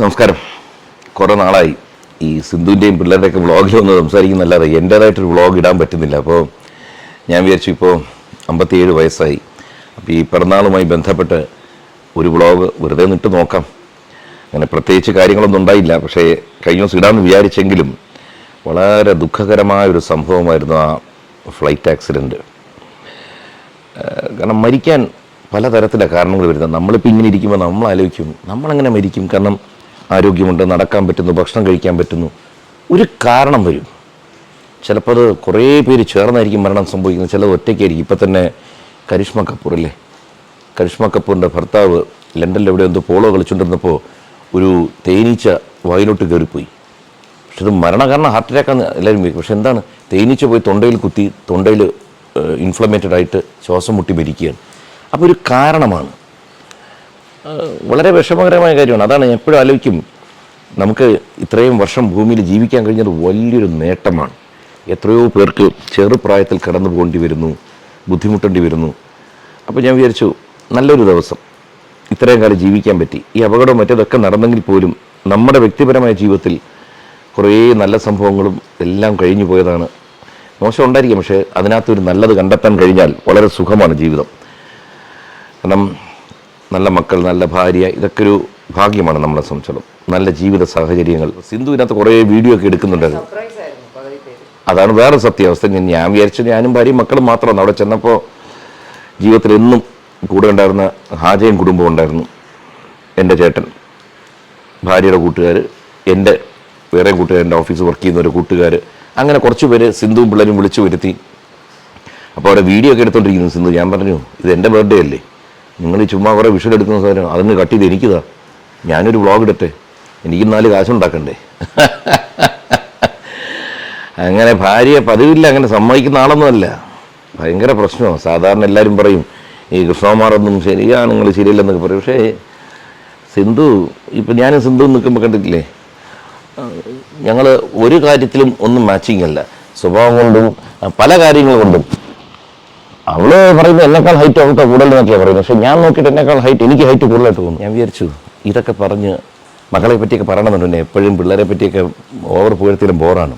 നമസ്കാരം. കുറേ നാളായി ഈ സിന്ധുവിൻ്റെയും പിള്ളേരുടെയൊക്കെ വ്ളോഗിലൊന്ന് സംസാരിക്കുന്നല്ലാതെ എൻ്റേതായിട്ടൊരു വ്ളോഗ് ഇടാൻ പറ്റുന്നില്ല. അപ്പോൾ ഞാൻ വിചാരിച്ചു, ഇപ്പോൾ 57 വയസ്സായി, അപ്പോൾ ഈ പിറന്നാളുമായി ബന്ധപ്പെട്ട് ഒരു വ്ളോഗ് വെറുതെ നിട്ട് നോക്കാം. അങ്ങനെ പ്രത്യേകിച്ച് കാര്യങ്ങളൊന്നും ഉണ്ടായില്ല, പക്ഷേ കഴിഞ്ഞ ദിവസം ഇടാമെന്ന് വിചാരിച്ചെങ്കിലും വളരെ ദുഃഖകരമായൊരു സംഭവമായിരുന്നു ആ ഫ്ലൈറ്റ് ആക്സിഡൻറ്റ്. കാരണം മരിക്കാൻ പലതരത്തിലാണ് കാരണങ്ങൾ വരുന്നത്. നമ്മളിപ്പോൾ ഇങ്ങനെ ഇരിക്കുമ്പോൾ നമ്മൾ ആലോചിക്കും, നമ്മളെങ്ങനെ മരിക്കും? കാരണം ആരോഗ്യമുണ്ട്, നടക്കാൻ പറ്റുന്നു, ഭക്ഷണം കഴിക്കാൻ പറ്റുന്നു, ഒരു കാരണം വരും. ചിലപ്പോൾ അത് കുറേ പേര് ചേർന്നായിരിക്കും മരണം സംഭവിക്കുന്നത്, ചിലത് ഒറ്റയ്ക്കായിരിക്കും. ഇപ്പം തന്നെ കരിഷ്മ കപൂർ ഇല്ലേ, കരിഷ്മ കപൂറിൻ്റെ ഭർത്താവ് ലണ്ടനിൽ എവിടെ എന്തോ പോളോ കളിച്ചുകൊണ്ടിരുന്നപ്പോൾ ഒരു തേനീച്ച വായിലോട്ട് കയറിപ്പോയി. പക്ഷെ ഇത് മരണകാരണം ഹാർട്ട് അറ്റാക്കാന്ന് എല്ലാവരും വരും. പക്ഷെ എന്താണ്, തേനീച്ച പോയി തൊണ്ടയിൽ കുത്തി, തൊണ്ടയിൽ ഇൻഫ്ലമേറ്റഡ് ആയിട്ട് ശ്വാസം മുട്ടി മരിക്കുകയാണ്. അപ്പോൾ ഒരു കാരണമാണ്. വളരെ വിഷമകരമായ കാര്യമാണ്. അതാണ് ഞാൻ എപ്പോഴും ആലോചിക്കും, നമുക്ക് ഇത്രയും വർഷം ഭൂമിയിൽ ജീവിക്കാൻ കഴിഞ്ഞത് വലിയൊരു നേട്ടമാണ്. എത്രയോ പേർക്ക് ചെറുപ്രായത്തിൽ കടന്നു പോകേണ്ടി വരുന്നു, ബുദ്ധിമുട്ടേണ്ടി വരുന്നു. അപ്പോൾ ഞാൻ വിചാരിച്ചു, നല്ലൊരു ദിവസം ഇത്രയും കാലം ജീവിക്കാൻ പറ്റി. ഈ അപകടവും മറ്റേതൊക്കെ നടന്നെങ്കിൽ പോലും നമ്മുടെ വ്യക്തിപരമായ ജീവിതത്തിൽ കുറേ നല്ല സംഭവങ്ങളും എല്ലാം കഴിഞ്ഞു പോയതാണ്. മോശം ഉണ്ടായിരിക്കും, പക്ഷേ അതിനകത്തൊരു നല്ലത് കണ്ടെത്താൻ കഴിഞ്ഞാൽ വളരെ സുഖമാണ് ജീവിതം. കാരണം നല്ല മക്കൾ, നല്ല ഭാര്യ, ഇതൊക്കെ ഒരു ഭാഗ്യമാണ് നമ്മളെ സംബന്ധിച്ചോളം. നല്ല ജീവിത സാഹചര്യങ്ങൾ. സിന്ധു ഇതിനകത്ത് കുറേ വീഡിയോ ഒക്കെ എടുക്കുന്നുണ്ടായിരുന്നു. അതാണ് വേറെ സത്യാവസ്ഥ. ഞാൻ വിചാരിച്ചു ഞാനും ഭാര്യയും മക്കളും മാത്രമാണ്. അവിടെ ചെന്നപ്പോൾ ജീവിതത്തിൽ എന്നും കൂടെ ഉണ്ടായിരുന്ന ഹാജയും കുടുംബം ഉണ്ടായിരുന്നു. എൻ്റെ ചേട്ടൻ, ഭാര്യയുടെ കൂട്ടുകാർ, എൻ്റെ വേറെ കൂട്ടുകാർ, എൻ്റെ ഓഫീസ് വർക്ക് ചെയ്യുന്ന ഒരു കൂട്ടുകാർ, അങ്ങനെ കുറച്ച് പേര് സിന്ധുവും പിള്ളേരും വിളിച്ചു വരുത്തി. അപ്പോൾ അവിടെ വീഡിയോ ഒക്കെ എടുത്തോണ്ടിരിക്കുന്നു സിന്ധു. ഞാൻ പറഞ്ഞു, ഇത് എൻ്റെ ബർത്ത്ഡേ അല്ലേ, നിങ്ങൾ ഈ ചുമ്മാ കുറേ വിഷ്വൽ എടുക്കുന്ന സാധനം അതൊന്ന് കട്ട് ചെയ്ത് എനിക്കിതാ, ഞാനൊരു വ്ളോഗ് ഇടട്ടെ, എനിക്ക് 4 കാശുണ്ടാക്കണ്ടേ. അങ്ങനെ ഭാര്യ പതിവില്ല, അങ്ങനെ സമ്മതിക്കുന്ന ആളൊന്നുമല്ല. ഭയങ്കര പ്രശ്നമാണ്. സാധാരണ എല്ലാവരും പറയും ഈ കൃഷ്ണകുമാറൊന്നും ശരിയാണ്, നിങ്ങൾ ശരിയല്ലെന്നൊക്കെ പറയും. പക്ഷേ സിന്ധു, ഇപ്പം ഞാനും സിന്ധു നിൽക്കുമ്പോൾ കണ്ടിട്ടില്ലേ, ഞങ്ങൾ ഒരു കാര്യത്തിലും ഒന്നും മാച്ചിങ് അല്ല. സ്വഭാവം കൊണ്ടും പല കാര്യങ്ങൾ കൊണ്ടും. അവള് പറയുന്നത് എന്നെക്കാൾ ഹൈറ്റ് അവൾക്ക് കൂടുതലെന്നൊക്കെയാണ് പറയുന്നത്. പക്ഷെ ഞാൻ നോക്കിയിട്ട് എന്നെക്കാൾ ഹൈറ്റ്, എനിക്ക് ഹൈറ്റ് കൂടുതലായിട്ട് തോന്നുന്നു. ഞാൻ വിചാരിച്ചു ഇതൊക്കെ പറഞ്ഞ് മക്കളെ പറ്റിയൊക്കെ പറയണമെന്നുണ്ട്. പിന്നെ എപ്പോഴും പിള്ളേരെ പറ്റിയൊക്കെ ഓവർ പുകഴ്ത്തിയാലും ബോറാണ്.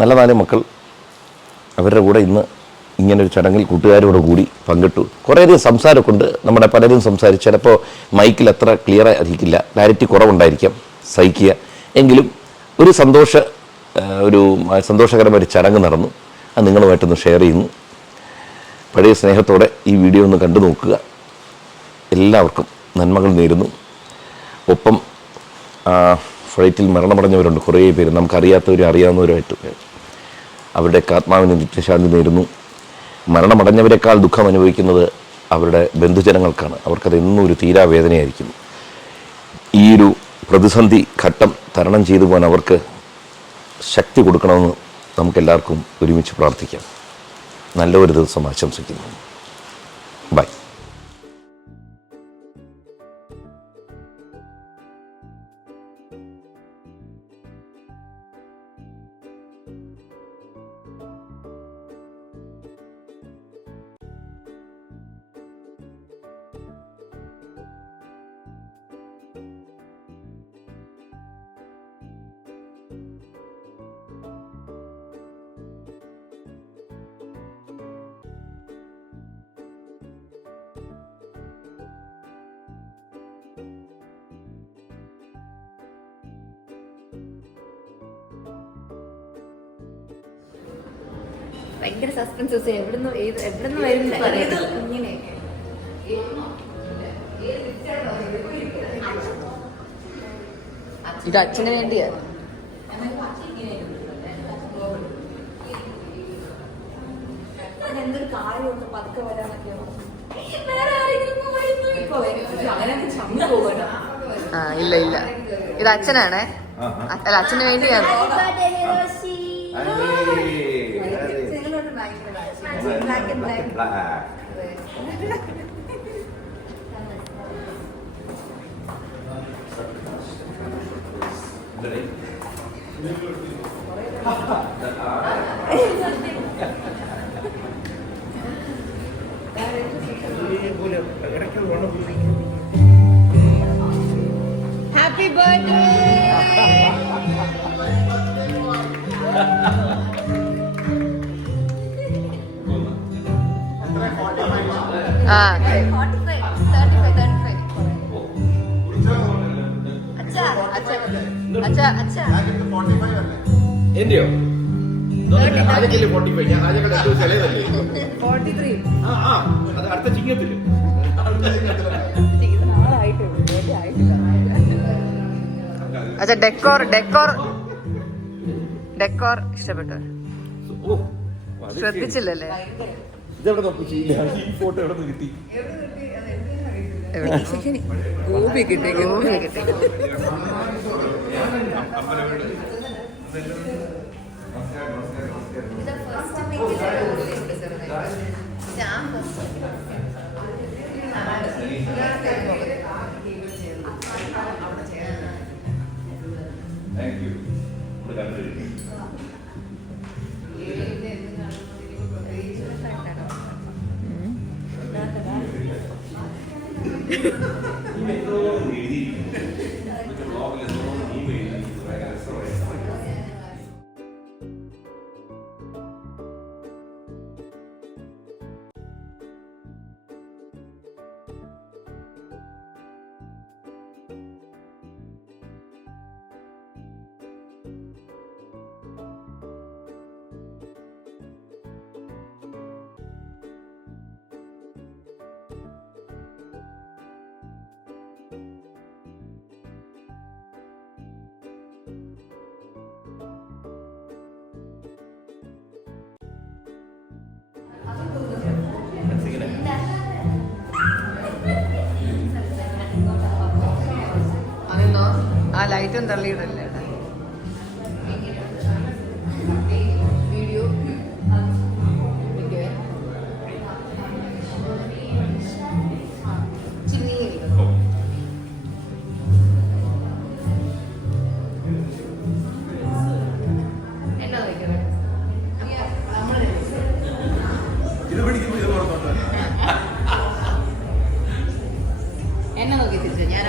നല്ല 4 മക്കൾ, അവരുടെ കൂടെ ഇന്ന് ഇങ്ങനൊരു ചടങ്ങിൽ കൂട്ടുകാരോട് കൂടി പങ്കിട്ടു. കുറേയധികം സംസാരമൊക്കെ ഉണ്ട്. നമ്മുടെ പലരും സംസാരിച്ച് ചിലപ്പോൾ മൈക്കിൽ അത്ര ക്ലിയർ ആയിരിക്കില്ല, ക്ലാരിറ്റി കുറവുണ്ടായിരിക്കാം, സഹിക്കുക. എങ്കിലും ഒരു സന്തോഷകരമായ ഒരു ചടങ്ങ് നടന്നു. അത് നിങ്ങളുമായിട്ടൊന്ന് ഷെയർ ചെയ്യുന്നു. പഴയ സ്നേഹത്തോടെ ഈ വീഡിയോ ഒന്ന് കണ്ടു നോക്കുക. എല്ലാവർക്കും നന്മകൾ നേരുന്നു. ഒപ്പം ഫ്ലൈറ്റിൽ മരണമടഞ്ഞവരുണ്ട് കുറേ പേര്, നമുക്കറിയാത്തവരും അറിയാവുന്നവരുമായിട്ട്. അവരുടെയൊക്കെ ആത്മാവിന് നിത്യശാന്തി നേരുന്നു. മരണമടഞ്ഞവരെക്കാൾ ദുഃഖം അനുഭവിക്കുന്നത് അവരുടെ ബന്ധുജനങ്ങൾക്കാണ്. അവർക്കത് എന്നും ഒരു തീരാവേദനയായിരിക്കും. ഈ ഒരു പ്രതിസന്ധി ഘട്ടം തരണം ചെയ്തു പോകാൻ അവർക്ക് ശക്തി കൊടുക്കണമെന്ന് നമുക്കെല്ലാവർക്കും ഒരുമിച്ച് പ്രാർത്ഥിക്കാം. നല്ലൊരു ദിവസം ആശംസിക്കുന്നു. ബൈ. ഭയങ്കര സസ്പെൻസ്. എവിടുന്ന് വരുന്ന പറയത്തില്ല. ഇങ്ങനെയൊക്കെ ഇത് അച്ഛന് വേണ്ടിയാണ്. എന്തൊരു കാര്യമുണ്ട് പതുക്കെ വരാനൊക്കെ. ഇല്ല ഇല്ല, ഇത് അച്ഛനാണേ. അല്ല, അച്ഛന് വേണ്ടിയാണ്. Happy birthday. ആ 45, 35. അച്ഛാ, അച്ഛാ അച്ഛാ എന്റെയോ ആദ്യമല്ലേ 45 ഞാൻ ആദ്യം ചെലവല്ലേ 43. അത് അടുത്ത ചിങ്ങത്തില് അച്ഛാ ഡെക്കോർ ഡെക്കോർ ഡെക്കോർ ഇഷ്ടപ്പെട്ടു. ശ്രദ്ധിച്ചില്ലല്ലേ? ഇതെവിടെ നോക്കിയില്ല ഈ ഫോട്ടോ എവിടെ നിന്ന് കിട്ടി ഗോപി കിട്ടി ഗോപി കിട്ടി. അതെന്നോ ആ ലൈറ്റും തള്ളിയിടല്ലേ വീഡിയോ എന്നെ നോക്കി തിരിച്ചു ഞാൻ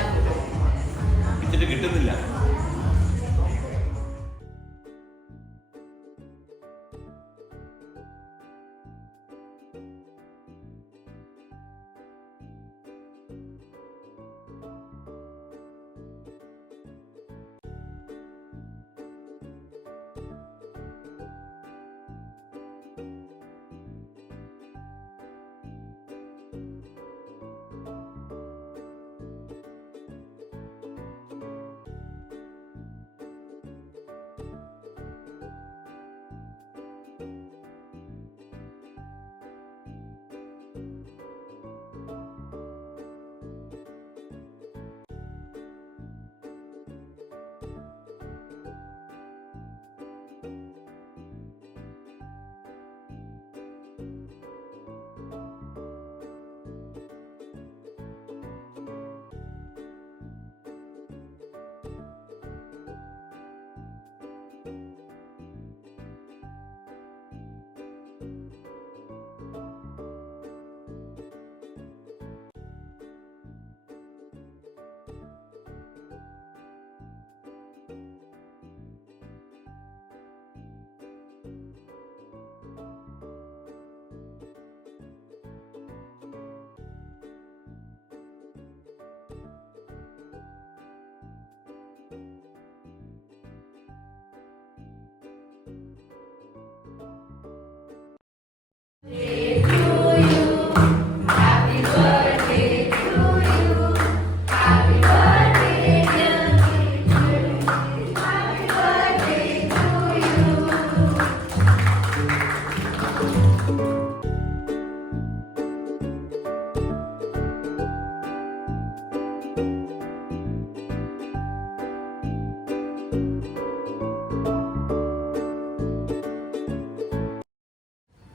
കിട്ടുന്നില്ല.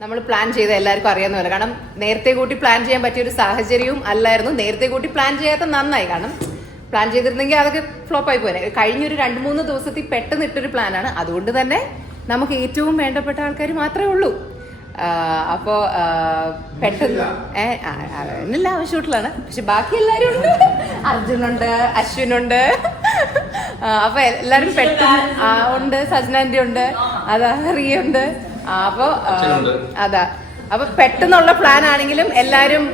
നമ്മൾ പ്ലാൻ ചെയ്ത എല്ലാവർക്കും അറിയാവുന്ന പോലെ, കാരണം നേരത്തെ കൂട്ടി പ്ലാൻ ചെയ്യാൻ പറ്റിയ ഒരു സാഹചര്യവും അല്ലായിരുന്നു. നേരത്തെ കൂട്ടി പ്ലാൻ ചെയ്യാത്ത നന്നായി, കാരണം പ്ലാൻ ചെയ്തിരുന്നെങ്കിൽ അതൊക്കെ ഫ്ലോപ്പ് ആയി പോയി. കഴിഞ്ഞൊരു 2-3 ദിവസത്തിൽ പെട്ടെന്ന് ഇട്ടൊരു പ്ലാനാണ്. അതുകൊണ്ട് തന്നെ നമുക്ക് ഏറ്റവും വേണ്ടപ്പെട്ട ആൾക്കാർ മാത്രമേ ഉള്ളൂ. അപ്പോ പെട്ടെന്ന് എന്നെല്ലാം ആവശ്യമായിട്ടുള്ളതാണ്. പക്ഷെ ബാക്കി എല്ലാവരും ഉണ്ട്. അർജുനുണ്ട്, അശ്വിനുണ്ട്, അപ്പൊ എല്ലാരും പെട്ടെന്ന് ഉണ്ട്, സജ്നാന്റി ഉണ്ട്, അതാ റിയ ഉണ്ട്. അപ്പൊ അതാ അപ്പൊ പെട്ടെന്നുള്ള പ്ലാൻ ആണെങ്കിലും എല്ലാരും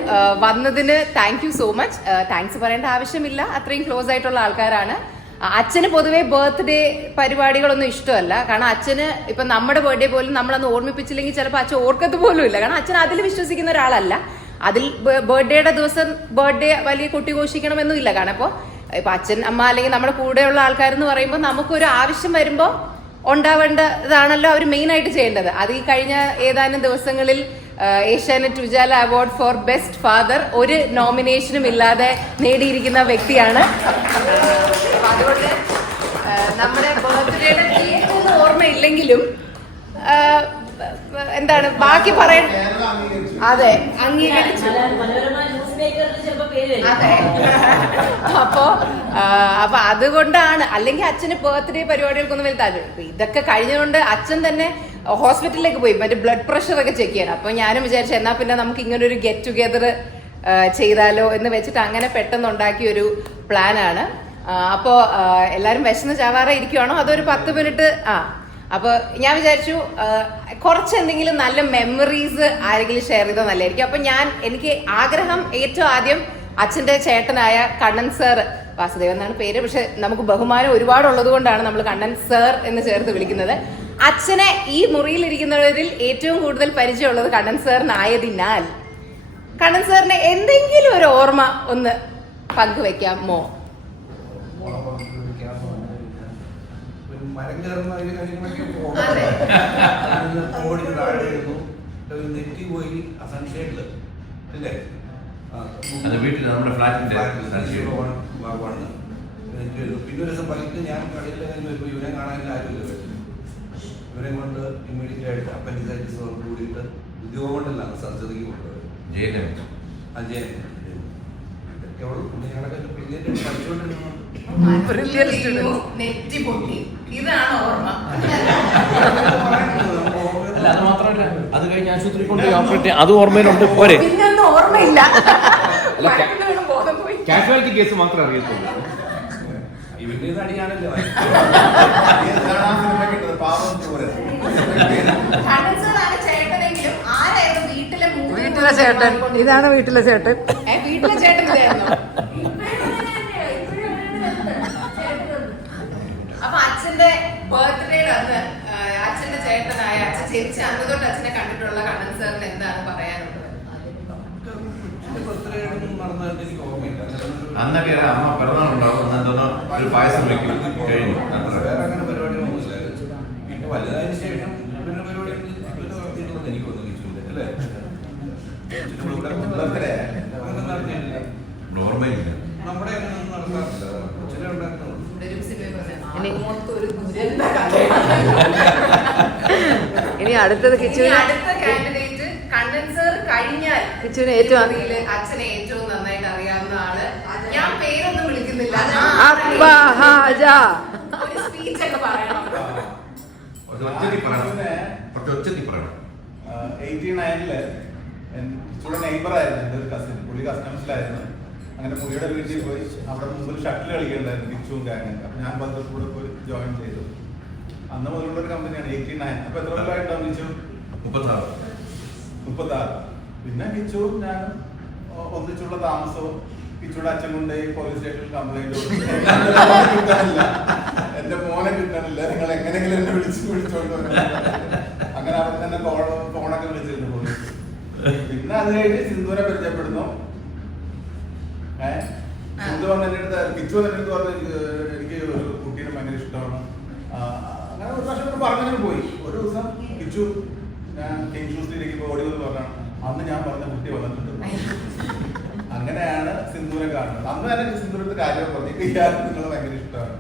വന്നതിന് thank you so much. Thanks പറയേണ്ട ആവശ്യമില്ല, അത്രയും ക്ലോസ് ആയിട്ടുള്ള ആൾക്കാരാണ്. അച്ഛന് പൊതുവെ ബർത്ത്ഡേ പരിപാടികളൊന്നും ഇഷ്ടമല്ല. കാരണം അച്ഛന് ഇപ്പൊ നമ്മുടെ ബർത്ത്ഡേ പോലും നമ്മളന്ന് ഓർമ്മിപ്പിച്ചില്ലെങ്കിൽ ചിലപ്പോൾ അച്ഛൻ ഓർക്കത്ത് പോലും ഇല്ല. കാരണം അച്ഛൻ അതിൽ വിശ്വസിക്കുന്ന ഒരാളല്ല. അതിൽ ബർത്ത്ഡേയുടെ ദിവസം ബർത്ത്ഡേ വലിയ കൊട്ടിഘോഷിക്കണമെന്നും ഇല്ല. കാരണം ഇപ്പൊ അച്ഛൻ അമ്മ അല്ലെങ്കിൽ നമ്മുടെ കൂടെയുള്ള ആൾക്കാരെന്ന് പറയുമ്പോൾ നമുക്കൊരു ആവശ്യം വരുമ്പോൾ ഉണ്ടാവേണ്ടതാണല്ലോ അവർ മെയിൻ ആയിട്ട് ചെയ്യേണ്ടത്. അത് ഈ കഴിഞ്ഞ ഏതാനും ദിവസങ്ങളിൽ Asianet Ujala award for best father ഒരു നോമിനേഷനും ഇല്ലാതെ നേടിയിരിക്കുന്ന വ്യക്തിയാണ്. അതുകൊണ്ട് നമ്മുടെ ബർത്ത്ഡേയുടെ ഡേറ്റ് ഓർമ്മയില്ലെങ്കിലും എന്താണ് ബാക്കി പറയാൻ, അതെ അംഗീകരിച്ചു. അതെ, അപ്പൊ അതുകൊണ്ടാണ്. അല്ലെങ്കിൽ അച്ഛന് ബർത്ത്ഡേ പരിപാടികൾക്കൊന്നും വലിയ താല്പര്യം. ഇതൊക്കെ കഴിഞ്ഞുകൊണ്ട് അച്ഛൻ തന്നെ ഹോസ്പിറ്റലിലേക്ക് പോയി മറ്റേ ബ്ലഡ് പ്രഷർ ഒക്കെ ചെക്ക് ചെയ്യാൻ. അപ്പൊ ഞാനും വിചാരിച്ചു എന്നാ പിന്നെ നമുക്ക് ഇങ്ങനെ ഒരു ഗെറ്റ് ടുഗെദർ ചെയ്താലോ എന്ന് വെച്ചിട്ട് അങ്ങനെ പെട്ടെന്ന് ഉണ്ടാക്കിയ ഒരു പ്ലാനാണ്. അപ്പോ എല്ലാരും വിശന്ന് ചാവാറെ ഇരിക്കുവാണോ അതൊരു 10 മിനിറ്റ് അപ്പൊ ഞാൻ വിചാരിച്ചു കുറച്ച് എന്തെങ്കിലും നല്ല മെമ്മറീസ് ആരെങ്കിലും ഷെയർ ചെയ്താൽ നല്ലതായിരിക്കും. അപ്പൊ എനിക്ക് ആഗ്രഹം ഏറ്റവും ആദ്യം അച്ഛന്റെ ചേട്ടനായ കണ്ണൻ സർ, വാസുദേവൻ എന്നാണ് പേര്, പക്ഷെ നമുക്ക് ബഹുമാനം ഒരുപാടുള്ളത് കൊണ്ടാണ് നമ്മൾ കണ്ണൻ സർ എന്ന് ചേർത്ത് വിളിക്കുന്നത്. അച്ഛനെ ഈ മുറിയിൽ ഇരിക്കുന്നവരിൽ ഏറ്റവും കൂടുതൽ പരിചയമുള്ളത് കണ്ണൻ സാറിനായതിനാൽ കണ്ണൻ സാറിന് എന്തെങ്കിലും ഒരു ഓർമ്മ ഒന്ന് പങ്കുവെക്കാമോ? മരം കയറുന്ന കാര്യങ്ങളൊക്കെ ഓടി താഴെയായിരുന്നു, നെറ്റി പോയി സൺഷെയ്ഡില് അല്ലേ വീട്ടിൽ നമ്മുടെ ഫ്ലാറ്റിന്റെ പിന്നെ ഒരു ദിവസം പലക്ക് ഞാൻ കടയിൽ വരുമ്പോൾ ഇവരെ കാണാൻ ആരുമില്ല. ഇവരെ കൊണ്ട് ഇമ്മീഡിയറ്റ് ആയിട്ട് അപ്പൻഡിസൈറ്റിസ് കൂടിയിട്ട് ഉദ്യോഗം കൊണ്ടല്ല സർജറിക്ക് കൊണ്ടുപോയത്. അജയൻ ഇതൊക്കെ ഞങ്ങളൊക്കെ പഠിച്ചുകൊണ്ടിരുന്നു. ഇതാണ് ഓർമ്മ. അല്ല അത് മാത്രമല്ല, അത് കഴിഞ്ഞ് ആശുപത്രി കൊണ്ട് ഓപ്പറേറ്റ് അത് ഓർമ്മയിലുണ്ട്. പോരെ, പിന്നൊന്നും ഓർമ്മയില്ല. കാഷ്വാലിറ്റി കേസ് മാത്രമേ അറിയത്തുള്ളൂ. ഇവന്റെ അടിയാണല്ലോ വീട്ടിലെ ചേട്ടൻ. ഇതാണ് വീട്ടിലെ ചേട്ടൻ. വീട്ടിലെ ചേട്ടൻ ഇതായിരുന്നു. അപ്പൊ അച്ഛന്റെ ബർത്ത്ഡേയുടെ അന്ന് അച്ഛന്റെ ചേട്ടനായ അച്ഛൻ ജനിച്ച അന്ന് തൊട്ട് അച്ഛനെ കണ്ടിട്ടുള്ള കണ്ണൻ സാറിന് എന്താണ് പറയാനുള്ളത്? അന്നൊക്കെ അമ്മ പിറന്നാളുണ്ടാവും, എന്തോന്നോ ഒരു പായസം വെക്കും, കഴിഞ്ഞു. വേറെ അങ്ങനെ പരിപാടികളൊന്നുമില്ല. പിന്നെ വലുതായതിനു ശേഷം പിന്നെ പരിപാടി എനിക്ക് തോന്നുന്നു അല്ലേ? ഓർമ്മയില്ല. നമ്മുടെ അങ്ങനെ ഒന്നും നടത്താറില്ല. ചില ഉണ്ടാക്കുന്നുള്ളൂ. ഇനി അടുത്തത് കിച്ചുവിന്. അടുത്ത കാൻഡിഡേറ്റ് കണ്ണൻ സർ കഴിഞ്ഞാൽ കിച്ചുവിന് ഏറ്റവും അച്ഛനെ ഏറ്റവും നന്നായിട്ട് അറിയാവുന്ന ആള്. ഞാൻ പേരൊന്നും വിളിക്കുന്നില്ല, ഒരു സ്പീച്ച് ഒക്കെ പറയണം. ഒറ്റത്തി പറയണം. 89-ല് ചൂടെ നെയ്ബറായിരുന്നു എൻ്റെ ഒരു കസിൻ. പുള്ളി കസ്റ്റംസിലായിരുന്നു. അങ്ങനെ പുള്ളിയുടെ വീട്ടിൽ പോയി അവിടെ മുമ്പിൽ ഷട്ടിൽ കളിക്കണ്ടായിരുന്നു കിച്ചുവും ഗാങ്ങും. അപ്പം ഞാൻ 10 കൂടെ പോയി ജോയിൻ ചെയ്തു. അന്ന് മുതലുള്ള ഒരു കമ്പനിയാണ് 89. അപ്പൊ എത്ര കൊല്ലമായിട്ടോ കിച്ചു? 36. പിന്നെ കിച്ചുവും ഞാനും ഒന്നിച്ചുള്ള താമസവും കിച്ചുയുടെ അച്ഛൻ കൊണ്ട് പോലീസ് സ്റ്റേഷനിൽ കംപ്ലൈന്റ് കിട്ടാനില്ല, എന്റെ മോനെ കിട്ടാനില്ല, നിങ്ങൾ എങ്ങനെയെങ്കിലും എന്നെ വിളിച്ചോണ്ട് അങ്ങനെ അവിടെ തന്നെ ഫോണൊക്കെ വിളിച്ചിരുന്നു പോലീസ്. പിന്നെ അത് കഴിഞ്ഞ് സിന്ധുവിനെ പരിചയപ്പെടുന്നു. സിന്ധു വന്ന് എൻ്റെ അടുത്ത് കിച്ചു വന്ന് എൻ്റെ അടുത്ത് പറഞ്ഞു എനിക്ക് ഒരു കുട്ടീനെ ഭയങ്കര ഇഷ്ടമാണ്. അങ്ങനെ ഒരു പ്രാവശ്യം പറഞ്ഞങ്ങനെ പോയി. ഒരു ദിവസം കിച്ചു ഞാൻ കിങ് ഷൂസിലേക്ക് ഓടി വന്ന് പറഞ്ഞാണ് അന്ന് ഞാൻ പറഞ്ഞ കുട്ടി വന്നിട്ടുണ്ട്. അങ്ങനെയാണ് സിന്ധുവിനെ കാണുന്നത്. അന്ന് തന്നെ സിന്ധുവിന്റെ കാര്യം പറഞ്ഞു നിങ്ങൾ ഭയങ്കര ഇഷ്ടമാണ്.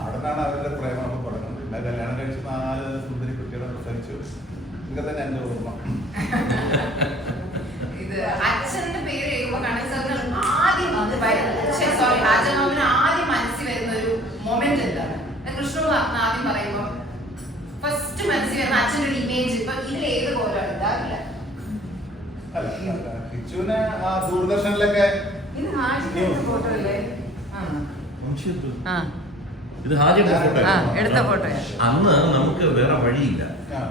അവിടെ നിന്നാണ് അവരുടെ പ്രേമമൊക്കെ തുടങ്ങുന്നത്. പിന്നെ കല്യാണം കഴിച്ച് 4 സുന്ദരി കുട്ടികളെ പ്രസവിച്ചു. ഇതൊക്കെ തന്നെ എന്റെ ഓർമ്മ. ഇത് അച്ഛന്റെ പേര് കേൾക്കുമ്പോൾ കണ്ണൻ സാറിന് ആദ്യം ആദ്യം മനസ്സിൽ വരുന്ന ഒരു മൊമെന്റ് എന്താണ്? കൃഷ്ണ ആദ്യം പറയുമ്പോൾ ഫസ്റ്റ് മനസ്സിൽ വരുന്ന അച്ഛൻ്റെ ഒരു ഇമേജ് ഇപ്പൊ ഇതിൽ ഏത് പോലെയാണ് ഉണ്ടാവില്ല. കിച്ചുവിനെ ആ ദൂരദർശനിലൊക്കെ ഇത് ഹാജിയുടെ ഫോട്ടോ എടുത്ത ഫോട്ടോ അന്ന് നമുക്ക് വേറെ വഴിയില്ല.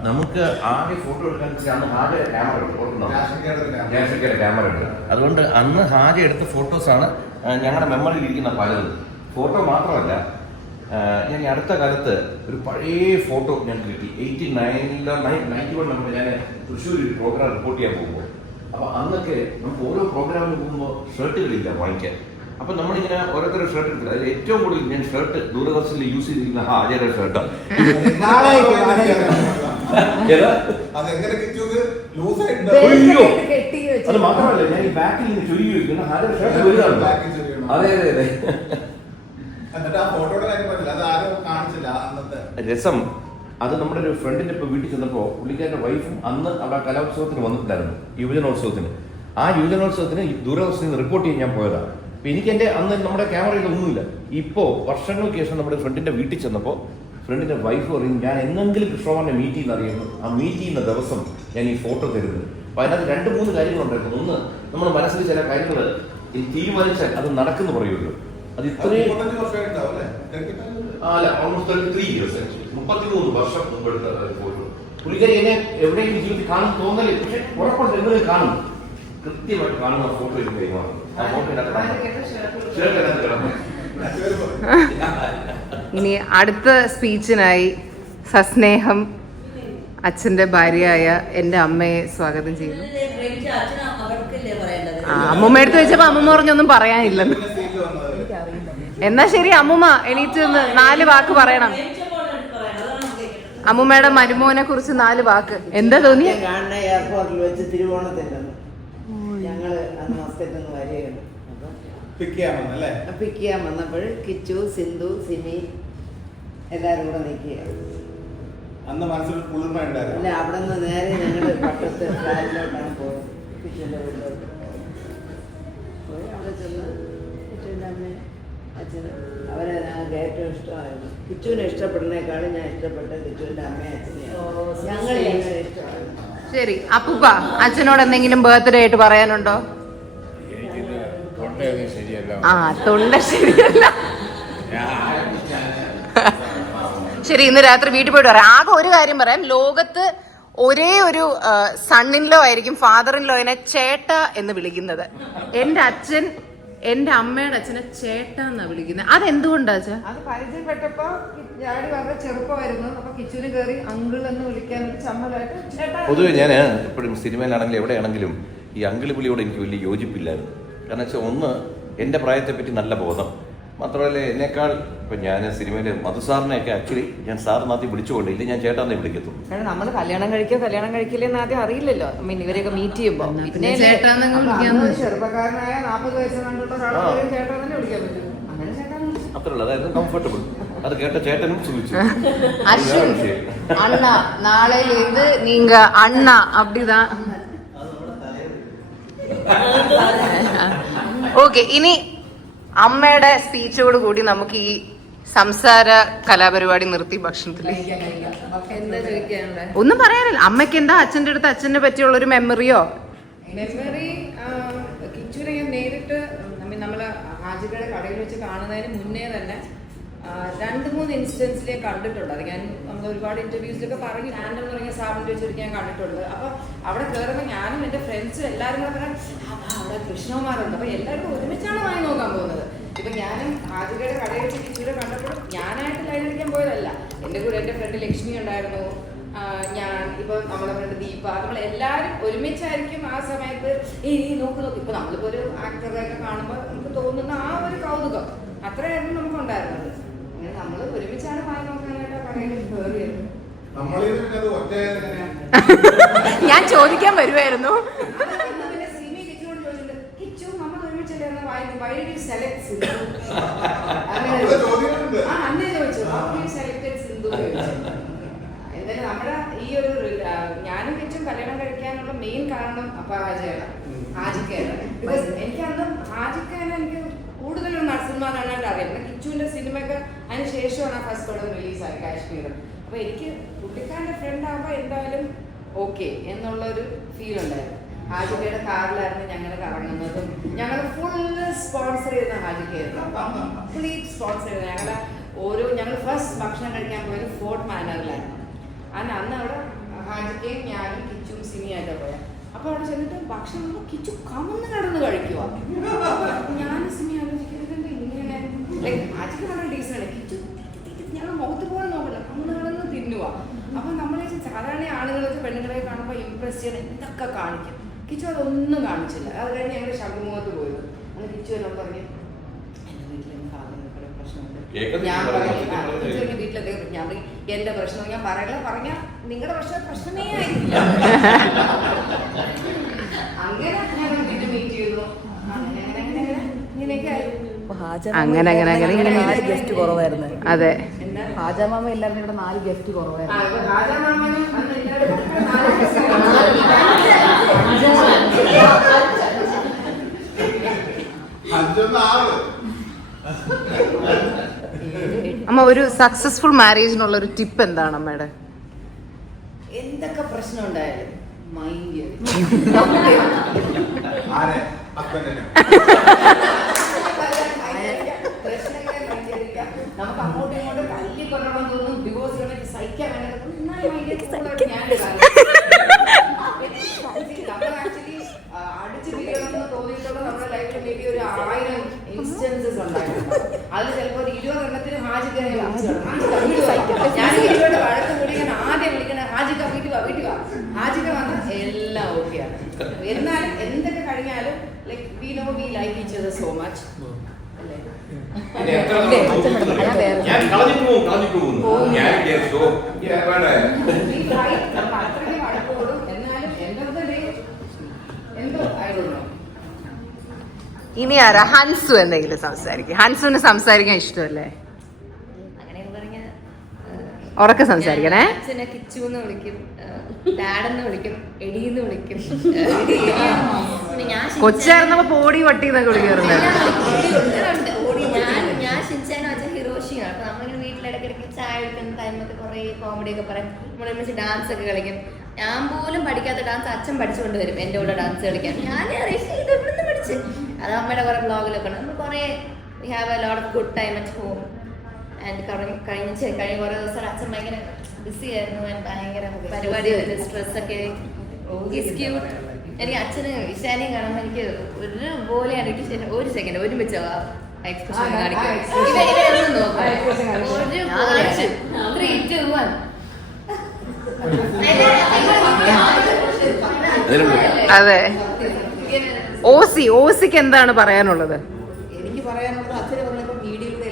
നമുക്ക് ആകെ ഫോട്ടോ എടുക്കാൻ അന്ന് ഹാജയുടെ ക്യാമറ ഉണ്ട്, ക്യാമറ ഉണ്ട്. അതുകൊണ്ട് അന്ന് ഹാജ എടുത്ത ഫോട്ടോസാണ് ഞങ്ങളുടെ മെമ്മറിയിൽ ഇരിക്കുന്ന പലതും. ഫോട്ടോ മാത്രമല്ല, ഞാൻ ഈ അടുത്ത കാലത്ത് ഒരു പഴയ ഫോട്ടോ ഞങ്ങൾക്ക് കിട്ടി. 91 നമ്മൾ ഞാൻ തൃശ്ശൂർ ഒരു പ്രോഗ്രാം റിപ്പോർട്ട് ചെയ്യാൻ പോകുമ്പോൾ, അപ്പോൾ അന്നൊക്കെ നമുക്ക് ഓരോ പ്രോഗ്രാമിന് പോകുമ്പോൾ ഷർട്ടുകളില്ല വാങ്ങിക്കാൻ. അപ്പം നമ്മളിങ്ങനെ ഓരോരുത്തരുടെ ഷർട്ട് എടുത്തില്ല. അതിൽ ഏറ്റവും കൂടുതൽ ഞാൻ ഷർട്ട് ദൂരദർശനിൽ യൂസ് ചെയ്തിരിക്കുന്ന ഹാജയുടെ ഷർട്ടാണ്. അത് മാത്രമല്ല, ഞാൻ ഈ ബാക്കിൽ നിന്ന് ചൊല്ലി വയ്ക്കുന്ന ഹാജയുടെ ഷർട്ട് വലുതാണ്. അതെ അതെ അതെ. രസം അത് നമ്മുടെ ഒരു ഫ്രണ്ടിന്റെ ഇപ്പൊ വീട്ടിൽ ചെന്നപ്പോൾ പുള്ളിക്കാരുടെ വൈഫും അന്ന് അവിടെ കലോത്സവത്തിന് വന്നിട്ടുണ്ടായിരുന്നു, യുവജനോത്സവത്തിന്. ആ യുവജനോത്സവത്തിന് ദൂരദർശനിൽ റിപ്പോർട്ട് ചെയ്യാൻ ഞാൻ പോയതാണ്. അപ്പൊ എനിക്ക് എന്റെ അന്ന് നമ്മുടെ ക്യാമറയിൽ ഒന്നുമില്ല. ഇപ്പോ വർഷങ്ങൾക്ക് ശേഷം നമ്മുടെ ഫ്രണ്ടിന്റെ വീട്ടിൽ ചെന്നപ്പോൾ ഫ്രണ്ടിന്റെ വൈഫ് പറയും, ഞാൻ എന്നെങ്കിലും കൃഷ്ണകുമാറിനെ മീറ്റ് ചെയ്യുന്ന അറിയുന്നു. ആ മീറ്റ് ചെയ്യുന്ന ദിവസം ഞാൻ ഈ ഫോട്ടോ തരുന്നത്. അപ്പൊ അതിനകത്ത് 2-3 കാര്യങ്ങളുണ്ടായിരുന്നു. ഒന്ന്, നമ്മുടെ മനസ്സിൽ ചില കാര്യങ്ങൾ തീരുമാനിച്ചാൽ അത് നടക്കുന്നു പറയുമല്ലോ. അത് ഇത്രയും അല്ല, ഓൾമോസ്റ്റ് 33 ഇയേഴ്സ്, 33 വർഷം മുമ്പ് എടുത്ത ഫോട്ടോ. പുള്ളിക്കാരി എന്നെ എവിടെയും ജീവിതത്തിൽ കാണും തോന്നല്, പക്ഷെ ഉറപ്പുണ്ട് എങ്ങനെ കാണും, കൃത്യമായിട്ട് കാണുന്ന ഫോട്ടോ എനിക്ക് കൈമാറും. ആ ഫോട്ടോ ഇനി അടുത്ത സ്പീച്ചിനായി സസ്നേഹം അച്ഛന്റെ ഭാര്യയായ എന്റെ അമ്മയെ സ്വാഗതം ചെയ്യുന്നു. അമ്മൂമ്മ എടുത്ത് വെച്ചപ്പോ അമ്മൂമ്മ പറഞ്ഞൊന്നും പറയാനില്ലെന്ന്. എന്നാ ശരി, അമ്മൂമ്മ എണീറ്റ് നിന്ന് 4 വാക്ക് പറയണം. അമ്മൂമ്മയുടെ മരുമോനെ കുറിച്ച് 4 വാക്ക്. എന്താ തോന്നി? കാണുന്ന എയർപോർട്ടിൽ വെച്ച് തിരുവോണത്തിലാണ് ഞങ്ങള് അന്ന് മസ്കറ്റിൽ നിന്ന് വരികയാണ്. പിക്ക് ചെയ്യാൻ വന്നപ്പോൾ കിച്ചു, സിന്ധു, സിമി എല്ലാരും കൂടെ നിൽക്കുകയാണ്. അന്ന് മനസ്സിൽ കുളിർമ ഉണ്ടായിരുന്നു. അല്ല, അവിടെ നിന്ന് നേരെ ഞങ്ങൾ പട്ടത്ത് ഫ്ലാറ്റിലോട്ടാണ് പോയത്. കിച്ചുവിൻ്റെ വീട്ടിലോട്ട് പോയി അവിടെ ചെന്ന് കിച്ചുവിൻ്റെ അമ്മയും അച്ഛനും അവരെ ഞങ്ങൾക്ക് ഏറ്റവും ഇഷ്ടമായിരുന്നു. കിച്ചുവിനെ ഇഷ്ടപ്പെടുന്നേക്കാളും ഞാൻ ഇഷ്ടപ്പെട്ട കിച്ചുവിൻ്റെ അമ്മയും അച്ഛനെയാണ്. ഞങ്ങൾ ഞങ്ങളെ ഇഷ്ടമായിരുന്നു. ശരി, അപ്പൂപ്പ അച്ഛനോട് എന്തെങ്കിലും ബർത്ത്ഡേ ആയിട്ട് പറയാനുണ്ടോ? ആ, തൊണ്ട ശരിയല്ല. ശരി, ഇന്ന് രാത്രി വീട്ടിൽ പോയിട്ട് പറയാം. ആകെ ഒരു കാര്യം പറയാം, ലോകത്ത് ഒരേ ഒരു സണ്ണിൻലോ ആയിരിക്കും ഫാദറിൻലോനെ ചേട്ട എന്ന് വിളിക്കുന്നത്. എന്റെ അമ്മയുടെ അച്ഛനെ ചേട്ട എന്നാ വിളിക്കുന്നത്. അതെന്തുകൊണ്ടാ അച്ഛാ? അത് പരിചയപ്പെട്ടപ്പോ ഞാടി വളരെ ചെറുപ്പമായിരുന്നു. അപ്പൊ കിച്ചുവിന് കയറി അങ്കിൾ എന്ന് വിളിക്കാൻ ചമ്മലായിട്ട് ചേട്ടാ. പൊതുവെ ഞാൻ എപ്പോഴും സിനിമയിലാണെങ്കിലും എവിടെയാണെങ്കിലും ഈ അങ്കിള് വിളിയോട് എനിക്ക് വലിയ യോജിപ്പില്ലായിരുന്നു. കാരണം വെച്ചാൽ ഒന്ന്, എൻ്റെ പ്രായത്തെപ്പറ്റി നല്ല ബോധം മാത്രമല്ല, എന്നേക്കാൾ ഇപ്പം ഞാൻ സിനിമയിൽ മധുസാറിനെയൊക്കെ ആക്ച്വലി ഞാൻ സാറിനകത്ത് വിളിച്ചുകൊണ്ട് ഇല്ല, ഞാൻ ചേട്ടാന്നേ വിളിക്കത്തുള്ളൂ. കാരണം നമ്മൾ കല്യാണം കഴിക്കില്ലെന്ന് ആദ്യം അറിയില്ലല്ലോ. ഇവരെയൊക്കെ മീറ്റ് ചെയ്യുമ്പോൾ പിന്നെ ചെറുപ്പക്കാരനായ 40 വയസ്സ് കണ്ടിട്ട് ചേട്ടാ തന്നെ വിളിക്കാൻ പറ്റും. അങ്ങനെ ചേട്ടാ അത്രേ ഉള്ളൂ, അതായത് കംഫർട്ടബിൾ. അത് കേട്ട ചേട്ടനും സുഖിച്ചു. അണ്ണ നാളെ ഇത് നീങ്ക അണ്ണ അപ്പിതാ. ഓക്കെ, ഇനി അമ്മയുടെ സ്പീച്ചോട് കൂടി നമുക്ക് ഈ സംസാര കലാപരിപാടി നിർത്തി ഭക്ഷണത്തിലേക്ക്. ഒന്നും പറയാനില്ല. അമ്മയ്ക്ക് എന്താ അച്ഛൻ്റെ അടുത്ത് അച്ഛനെ പറ്റിയുള്ള ഒരു മെമ്മറി കിച്ചുവിനെ ഞാൻ നേരിട്ട് നമ്മള് ഹാജിയുടെ കടയിൽ വെച്ച് കാണുന്നതിന് മുന്നേ തന്നെ 2-3 ഇൻസ്റ്റൻസിലേ കണ്ടിട്ടുണ്ട്. അത് ഞാൻ നമ്മൾ ഒരുപാട് ഇന്റർവ്യൂസിലൊക്കെ പറഞ്ഞു, ആൻഡം തുടങ്ങിയ സ്ഥാപനത്തിൽ വെച്ചിട്ട് ഞാൻ കണ്ടിട്ടുണ്ട്. അപ്പൊ അവിടെ കയറുമ്പോൾ ഞാനും എന്റെ ഫ്രണ്ട്സും എല്ലാവരും കൂടെ പറയാൻ അവിടെ കൃഷ്ണകുമാറുണ്ട്. അപ്പൊ എല്ലാവരും ഒരുമിച്ചാണ് വാങ്ങി നോക്കാൻ പോകുന്നത്. ഇപ്പൊ ഞാനും ഹാജിയുടെ കടയിൽ വെച്ച് കിച്ചുവിനെ കണ്ടപ്പോൾ ഞാനായിട്ട് ലൈൻ അടിക്കാൻ പോയതല്ല. എന്റെ കൂടെ എന്റെ ഫ്രണ്ട് ലക്ഷ്മി ഉണ്ടായിരുന്നു, ഞാൻ ഇപ്പൊ നമ്മുടെ ഫ്രണ്ട് ദീപ, നമ്മൾ എല്ലാവരും ഒരുമിച്ചായിരിക്കും ആ സമയത്ത് ഈ നോക്ക്. ഇപ്പൊ നമ്മളിപ്പോ ഒരു ആക്ടറെയൊക്കെ കാണുമ്പോൾ നമുക്ക് തോന്നുന്ന ആ ഒരു കൗതുകം അത്രയായിരുന്നു നമുക്കുണ്ടായിരുന്നത്. അങ്ങനെ നമ്മൾ ഒരുമിച്ചാണ് വാങ്ങി നോക്കാനായിട്ട് കടയിൽ കയറിയത്. ഞാൻ ചോദിക്കാൻ വരുമായിരുന്നു. എന്തായാലും നമ്മുടെ ഈ ഒരു ഞാനും കിച്ചും കല്യാണം കഴിക്കാനുള്ള മെയിൻ കാരണം അപ്പൊ ഹാജിക്കാണ്. എനിക്ക് അന്ന് ഹാജിക്കാണ് എനിക്ക് കൂടുതലും നഴ്സുമാരായിട്ട് അറിയാം. കിച്ചുവിന്റെ സിനിമയൊക്കെ അതിന് ശേഷമാണ് ആ ഫസ്റ്റ് പടം റിലീസായി, കാശ്മീർ. അപ്പൊ എനിക്ക് പുള്ളിക്കാരന്റെ ഫ്രണ്ട് ആകുമ്പോ എന്തായാലും ഓക്കെ എന്നുള്ളൊരു ഫീൽ ഉണ്ടായിരുന്നു. ഹാജിക്കയുടെ കാറിലായിരുന്നു ഞങ്ങൾ കറങ്ങുന്നതും. ഞങ്ങൾ ഫുൾ സ്പോൺസർ ചെയ്യുന്ന ഹാജിക്കായിരുന്നു, കംപ്ലീറ്റ് സ്പോൺസർ ചെയ്തത്. ഞങ്ങളുടെ ഓരോ ഞങ്ങൾ ഫസ്റ്റ് ഭക്ഷണം കഴിക്കാൻ പോയത് ഫോർട്ട് മാനറിലായിരുന്നു. അന്ന് അവിടെ ഹാജിക്കയും ഞാനും കിച്ചും സിനിയായിട്ടാണ് പോയത്. അപ്പോൾ അവിടെ ചെന്നിട്ട് ഭക്ഷണം കിച്ചു കമന്ന് കിടന്ന് കഴിക്കുക. ഞാൻ സിനി ആലോചിക്കുന്നത് ഇങ്ങനെ ഹാജിക്ക് വളരെ ഡീസൻ്റ്, കിച്ചു ഞങ്ങൾ മുഖത്ത് പോകാൻ നോക്കില്ല, കമന്ന് കിടന്ന് തിന്നുക. അപ്പം നമ്മൾ സാധാരണ ആളുകളൊക്കെ പെണ്ണുങ്ങളെ കാണുമ്പോൾ ഇമ്പ്രസ് ചെയ്യണം എന്തൊക്കെ കാണിക്കും. കിച്ചു അതൊന്നും കാണിച്ചില്ല. അത് കഴിഞ്ഞ് ഞങ്ങൾ ശംഖുമുഖത്ത് പോയത്. അന്ന് കിച്ചു എല്ലാം പറഞ്ഞു എൻ്റെ വീട്ടിലെന്ന് ഭാഗം പ്രശ്നമുണ്ട്. ഞാൻ പറഞ്ഞു വീട്ടിലെന്തെങ്കിലും ഞാൻ പറയും എൻ്റെ പ്രശ്നം ഞാൻ പറഞ്ഞാൽ നിങ്ങളുടെ പ്രശ്നമേ ആയിരിക്കില്ല. അങ്ങനെ ഞങ്ങൾ വീട്ടിൽ മീറ്റ് ചെയ്തു. അങ്ങനെ ഗസ്റ്റ് കുറവായിരുന്നു. അതെ, ഹാജാമാമ എല്ലാവരും ഇവിടെ 4 ഗസ്റ്റ് കുറവായിരുന്നു. അമ്മ ഒരു സക്സസ്ഫുൾ മാരേജിനുള്ള ഒരു ടിപ്പ് എന്താണ് അമ്മയുടെ? എന്തൊക്കെ പ്രശ്നം ഉണ്ടായാലും മൈൻഡ് നമുക്ക് അങ്ങോട്ടും ഇങ്ങോട്ടും തല്ലി കൊല്ലണം തോന്നും, ഡിവോഴ്സ് ചെയ്യണമെങ്കിൽ സഹിക്കാൻ അടിച്ചു പിരിയണമെന്ന് തോന്നിയിട്ടുള്ള നമ്മുടെ ലൈഫിൽ മേ ബി ഒരു 1000 ഇൻസ്റ്റൻസസ് ഉണ്ടായിരുന്നു. അതിൽ ചിലപ്പോൾ ഒരു 20 എണ്ണത്തിന് ഹാജിക്ക് ഞാൻ വീട്ടിലോട്ട് വഴക്ക് കൂടി ഞാൻ ആദ്യം വിളിക്കണം ഹാജിക്ക വീട്ടിൽ വാ ഹാജിക്ക വന്നാൽ എല്ലാം ഓക്കെയാണ്. എന്നാലും എന്തൊക്കെ കഴിഞ്ഞാലും like we know we like each other so much അല്ലേ? അത്രയ്ക്ക് വഴക്കോടും എന്നാലും എന്തോ ആയിരുന്നു. ഇനി ആരാ? ഹൻസു എന്തെങ്കിലും സംസാരിക്കും. ഹൻസുവിന് സംസാരിക്കാൻ ഇഷ്ടമല്ലേ? ഉറക്കെ സംസാരിക്കണേ. അച്ഛനെ കിച്ചു എന്ന് വിളിക്കും, ഡാഡെന്ന് വിളിക്കും, എടീന്ന് വിളിക്കും. കൊച്ചായിരുന്നപ്പോ പോടി വട്ടി എന്നൊക്കെ വിളിക്കാറുണ്ട്. ഞാൻ ഷിൻചാനും അച്ഛൻ ഹിറോഷിയാണ്. അപ്പൊ നമ്മളിങ്ങനെ വീട്ടിലിടയ്ക്കിടയ്ക്ക് ചായ എടുക്കുന്ന ടൈമൊക്കെ കുറെ കോമഡി ഒക്കെ പറയും. നമ്മളെ ഡാൻസ് ഒക്കെ കളിക്കും. ഞാൻ പോലും പഠിക്കാത്ത ഡാൻസ് അച്ഛൻ പഠിച്ചുകൊണ്ട് വരും എന്റെ കൂടെ ഡാൻസ് കളിക്കാൻ. ഞാൻ ഇത് എവിടുന്ന് പഠിച്ച്? അത് അമ്മയുടെ കുറെ ബ്ലോഗിലൊക്കെ ഉണ്ട്. നമ്മൾ കുറെ we have a lot of good time at home. And കഴിഞ്ഞ കുറെ ദിവസം അച്ഛൻ ഭയങ്കര ബിസി ആയിരുന്നു. ഭയങ്കര പരിപാടി സ്ട്രെസ്സൊക്കെ. എനിക്ക് അച്ഛന് ഇഷാനെയും കാണുമ്പോൾ എനിക്ക് ഒരു പോലെയാണ്. ഒരു സെക്കൻഡ് ഒരുമിച്ച് എക്സ്പ്രഷൻ കാണിക്കും. അതെ. ഓസിക്ക് എന്താണ് പറയാനുള്ളത്? എനിക്ക് പറയാനുള്ളത് അച്ഛനെ പറഞ്ഞപ്പോൾ വീഡിയോയിലൂടെ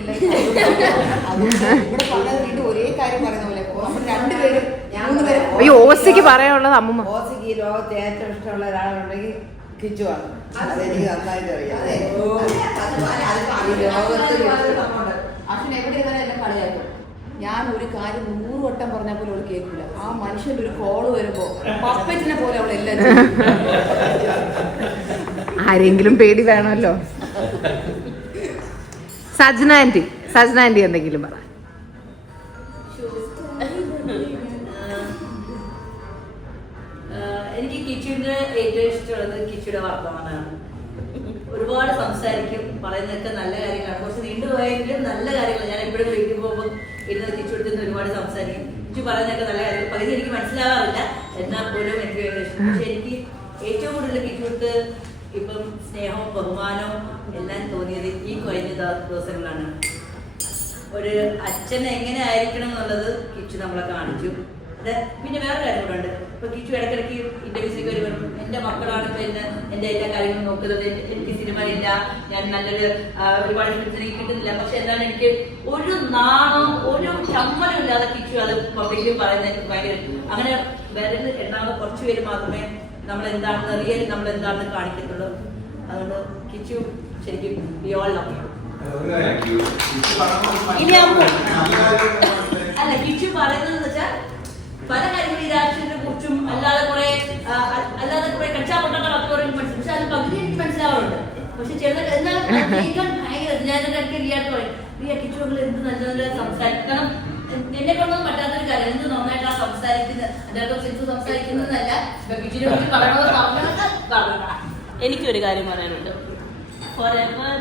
ഇവിടെ പറഞ്ഞത് വീണ്ടും ഒരേ കാര്യം പറയുന്ന പോലെ നമ്മൾ രണ്ടുപേരും 3 പേരും. അയ്യോ, ഓസിക്ക് പറയാനുള്ളത് അമ്മൂമ്മ. ഓസിക്ക് ഈ ലോകത്ത് ഏറ്റവും ഇഷ്ടമുള്ള ഒരാളുണ്ടെങ്കിൽ കിച്ചുവാണ്. അതെനിക്ക് നന്നായിട്ട് അറിയാം. അച്ഛൻ എവിടെ ഇരുന്നാലും എന്നെ കളിയാക്കും. ഞാൻ ഒരു കാര്യം 100 വട്ടം പറഞ്ഞാൽ പോലും അവൾ കേൾക്കില്ല. ആ മനുഷ്യന്റെ ഒരു കോള് വരുമ്പോ പപ്പറ്റിനെ പോലെ അവൾ എല്ലാം ആരെങ്കിലും പേടി വേണമല്ലോ. സജ്ന ആന്റി എന്തെങ്കിലും പറ. എനിക്ക് കിച്ചുവിന്റെ ഏറ്റവും ഇഷ്ടമുള്ളത് കിച്ചുയുടെ വർത്തമാനമാണ്. ഒരുപാട് സംസാരിക്കും, പറയുന്നതൊക്കെ നല്ല കാര്യങ്ങളാണ്. കുറച്ച് നീണ്ടുപോയെങ്കിലും നല്ല കാര്യങ്ങൾ. ഞാൻ എപ്പോഴും വീട്ടിൽ പോകുമ്പോൾ ഇരുന്ന് കിച്ചു എടുത്തുനിന്ന് ഒരുപാട് സംസാരിക്കും. കിച്ചു പറയുന്നതൊക്കെ നല്ല കാര്യങ്ങൾ. പകുതി എനിക്ക് മനസ്സിലാവാറില്ല, എന്നാൽ പോലും എനിക്ക് ഭയങ്കര ഇഷ്ടം. പക്ഷെ എനിക്ക് ഏറ്റവും കൂടുതൽ കിച്ചുവിട്ട് ഇപ്പം സ്നേഹവും ബഹുമാനവും എല്ലാം തോന്നിയത് ഈ കഴിഞ്ഞ ദിവസങ്ങളാണ്. ഒരു അച്ഛൻ എങ്ങനെ ആയിരിക്കണം എന്നുള്ളത് കിച്ചു നമ്മളെ കാണിച്ചു. പിന്നെ വേറെ കാര്യം കൂടെ ഉണ്ട്. ഇപ്പൊ കിച്ചു ഇടയ്ക്കിടയ്ക്ക് ഇന്റർവ്യൂസിലേക്ക് വരുമ്പോൾ എന്റെ മക്കളാണ് ഇപ്പൊ എന്റെ എല്ലാ കാര്യങ്ങളും നോക്കുന്നത്. എനിക്ക് സിനിമ ഇല്ല, ഞാൻ നല്ലൊരു ഒരുപാട് ഫിലിംസ് എനിക്ക് കിട്ടുന്നില്ല. പക്ഷെ എന്താണ് എനിക്ക് ഒരു നാണം ഒരു ചമ്മലും ഇല്ലാതെ കിച്ചു അത് പബ്ലിക്കിൽ പറയുന്നത് എനിക്ക് ഭയങ്കര. അങ്ങനെ വരുന്ന എണ്ണാവുന്ന കുറച്ചു പേര് മാത്രമേ നമ്മളെന്താണെന്ന് റിയൽ നമ്മളെന്താണെന്ന് കാണിക്കത്തുള്ളൂ. അതുകൊണ്ട് കിച്ചു ശരിക്കും വി ഓൾ ലവ് യു. ഇനി അല്ല കിച്ചു പറയുന്നതെന്ന് വെച്ചാൽ പല കാര്യങ്ങളും ഈ രാഷ്ട്രീയത്തെ കുറിച്ചും അല്ലാതെ കുറെ കച്ചാപ്പൊട്ടങ്ങളൊക്കെ മനസ്സിലാവും. പക്ഷെ അത് പകുതി എനിക്ക് മനസ്സിലാവാറുണ്ട്. പക്ഷെ ചെറുതൊക്കെ എന്നാലും ഭയങ്കര ഞാനൊക്കെ റിയായിട്ട് പറയും, റിയ കിച്ചുകൾ എന്ത് നല്ല നല്ല സംസാരിക്കണം. എന്നെ കൊണ്ടൊന്നും പറ്റാത്തൊരു കാര്യം. എന്ത് നന്നായിട്ടാണ് സംസാരിക്കുന്നത്. അതിനകത്ത് സെൻസ് സംസാരിക്കുന്നതല്ല കിച്ചുവിനെ കുറിച്ച് പറയണത്. എനിക്കൊരു കാര്യം പറയാനുണ്ട്. Forever,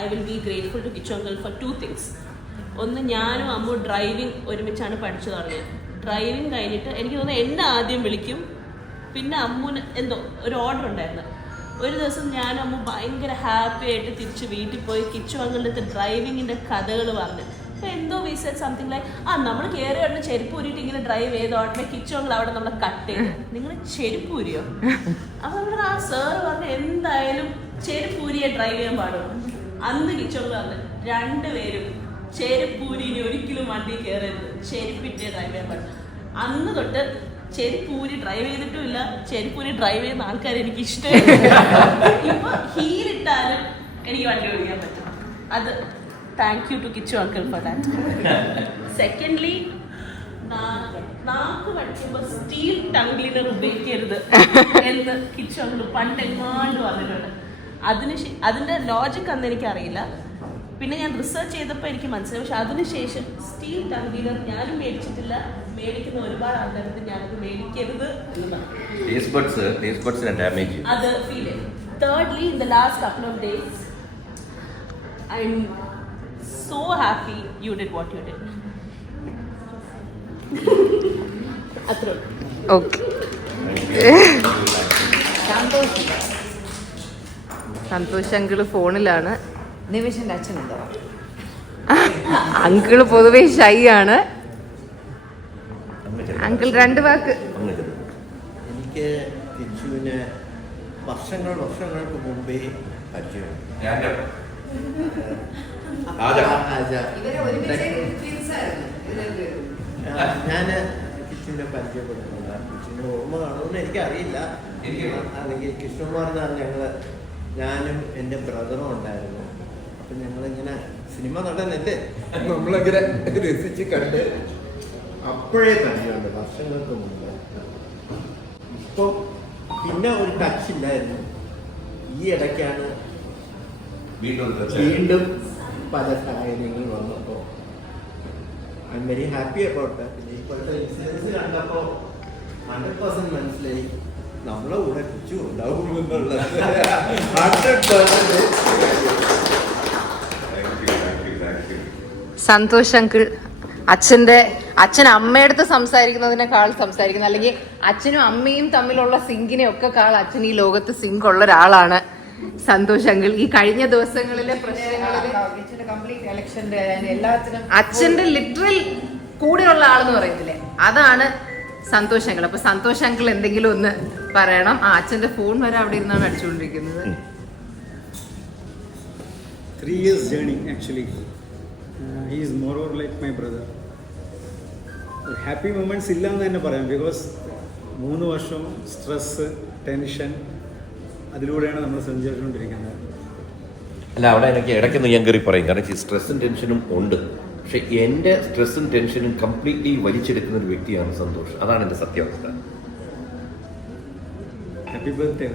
I will be grateful to Kichu uncle for 2 things. ഒന്ന്, ഞാനും അമ്മു ഡ്രൈവിംഗ് ഒരുമിച്ചാണ് പഠിച്ചു തുടങ്ങിയത്. ഡ്രൈവിംഗ് കഴിഞ്ഞിട്ട് എനിക്ക് തോന്നുന്നു എന്നെ ആദ്യം വിളിക്കും, പിന്നെ അമ്മുന് എന്തോ ഒരു ഓർഡർ ഉണ്ടായിരുന്നു. ഒരു ദിവസം ഞാനും അമ്മു ഭയങ്കര ഹാപ്പി ആയിട്ട് തിരിച്ച് വീട്ടിൽ പോയി കിച്ചു അങ്കിളുടെ ഡ്രൈവിങ്ങിൻ്റെ കഥകൾ പറഞ്ഞു. അപ്പോൾ എന്തോ വി സെഡ് സംതിങ് ലൈക്ക്, നമ്മൾ കയറി ഉടനെ ചെരുപ്പ് ഊരിയിട്ട് ഇങ്ങനെ ഡ്രൈവ് ചെയ്ത ഉടനെ കിച്ചു അങ്കിൾ അവിടെ നമ്മളെ കട്ട് ചെയ്തു. നിങ്ങൾ ചെരുപ്പ് ഊരിയോ? അപ്പോൾ നമ്മൾ ആ സാറ് പറഞ്ഞു എന്തായാലും ചെരുപ്പ് ഊരിയെ ഡ്രൈവ് ചെയ്യാൻ പാടുള്ളൂ. അന്ന് കിച്ചു അങ്കിൾ പറഞ്ഞു രണ്ടുപേരും ചെരുപ്പൂരി ഇനി ഒരിക്കലും വണ്ടി കയറരുത്, ചെരുപ്പിട്ടേ ഡ്രൈവ് ചെയ്യാൻ പാടില്ല. അന്ന് തൊട്ട് ചെരുപ്പൂരി ഡ്രൈവ് ചെയ്തിട്ടുമില്ല, ചെരുപ്പൂരി ഡ്രൈവ് ചെയ്യുന്ന ആൾക്കാർ എനിക്ക് ഇഷ്ടമില്ല. ഇപ്പൊ ഹീലിട്ടാലും എനിക്ക് വണ്ടി ഓടിക്കാൻ പറ്റും. അത് thank you to Kichu uncle for that. Secondly, നാക്ക് പഠിക്കുമ്പോൾ സ്റ്റീൽ ടങ് ക്ലീനർ ഉപയോഗിക്കരുത് എന്ന് കിച്ചു അങ്കിൾ പണ്ടെങ്ങാണ്ട് പറഞ്ഞിട്ടുണ്ട്. അതിന്റെ ലോജിക് അന്ന് എനിക്കറിയില്ല. പിന്നെ ഞാൻ റിസർച്ച് ചെയ്തപ്പോൾ എനിക്ക് മനസ്സിലായി. പക്ഷെ അതിനുശേഷം സ്റ്റീൽ ടങ് ക്ലീനർ ഞാനും മേടിച്ചിട്ടില്ല, മേടിക്കുന്ന ഒരുപാട് ആൾക്കാർക്ക് ഞാനത് മേടിക്കരുത് അത് ഫീൽ ചെയ്യും. Thirdly, in the last couple of days, I'm so happy you did what you did. അത്രേ. ഓക്കെ, സന്തോഷ് അങ്കിള് ഫോണിലാണ്. നിമിഷന്റെ അച്ഛനുണ്ടോ? അങ്കിള് പൊതുവെ ഷൈ ആണ്. അങ്കിൾ 2 വാക്ക്. എനിക്ക് കിച്ചുവിനെ വർഷങ്ങൾക്ക് മുമ്പേ പരിചയമുണ്ട്. ഞാൻ കിച്ചുവിനെ പരിചയപ്പെടുന്നുണ്ട്. കിച്ചുവിൻ്റെ ഓർമ്മ കാണുമെന്ന് എനിക്കറിയില്ല. അല്ലെങ്കിൽ കൃഷ്ണകുമാർ എന്നാണ് ഞാനും എൻ്റെ ബ്രദറും ഉണ്ടായിരുന്നു. അപ്പം ഞങ്ങളിങ്ങനെ സിനിമ നടനല്ലേ, നമ്മളങ്ങനെ രസിച്ച് കണ്ട് അപ്പോഴേ പരിചയമുണ്ട്, വർഷങ്ങൾക്ക് മുമ്പ്. ഇപ്പോൾ പിന്നെ ഒരു ടച്ച് ഇല്ലായിരുന്നു. ഈ ഇടയ്ക്കാണ് വീണ്ടും പല സാഹചര്യങ്ങൾ വന്നപ്പോൾ I am very happy about that. പിന്നെ ഇപ്പോഴത്തെ ഇൻസിഡൻസ് കണ്ടപ്പോൾ 100% മനസ്സിലായി നമ്മളെ കൂടെ കിച്ചു ഉണ്ടാവും എന്നുള്ളത്. 100%. സന്തോഷ് അങ്കിൾ അച്ഛൻ അമ്മയടുത്ത് സംസാരിക്കുന്നതിനേക്കാൾ സംസാരിക്കുന്നത്, അല്ലെങ്കിൽ അച്ഛനും അമ്മയും തമ്മിലുള്ള സിങ്കിനെ ഒക്കെ അച്ഛൻ ഈ ലോകത്ത് സിങ്ക് ഉള്ള ഒരാളാണ് സന്തോഷ് അങ്കിൾ. ഈ കഴിഞ്ഞ ദിവസങ്ങളിലെ പ്രശ്നങ്ങളില് അച്ഛന്റെ ലിറ്ററൽ കൂടെയുള്ള ആളെന്ന് പറയുന്നില്ലേ, അതാണ് സന്തോഷ് അങ്കിൾ. അപ്പൊ സന്തോഷ് അങ്കിൾ എന്തെങ്കിലും ഒന്ന് പറയണം. അച്ഛന്റെ ഫോൺ വരെ അവിടെ ഇരുന്നാണ് അടിച്ചുകൊണ്ടിരിക്കുന്നത്. 3 years journey actually. He is more or like my brother. Happy moments ഇല്ലാന്ന് തന്നെ പറയാം. ബിക്കോസ് 3 വർഷം സ്ട്രെസ്, ടെൻഷൻ, അതിലൂടെയാണ് നമ്മൾ സഞ്ചരിച്ചുകൊണ്ടിരിക്കുന്നത്. അല്ല, അവിടെ എനിക്ക് ഇടയ്ക്കൊന്ന് ഞാൻ കയറി പറയും. കാരണം ഈ സ്ട്രെസ്സും ടെൻഷനും ഉണ്ട്. പക്ഷെ എൻ്റെ സ്ട്രെസ്സും ടെൻഷനും കംപ്ലീറ്റ്ലി വലിച്ചെടുക്കുന്ന ഒരു വ്യക്തിയാണ് സന്തോഷ്. അതാണ് എൻ്റെ സത്യാവസ്ഥ. Happy birthday.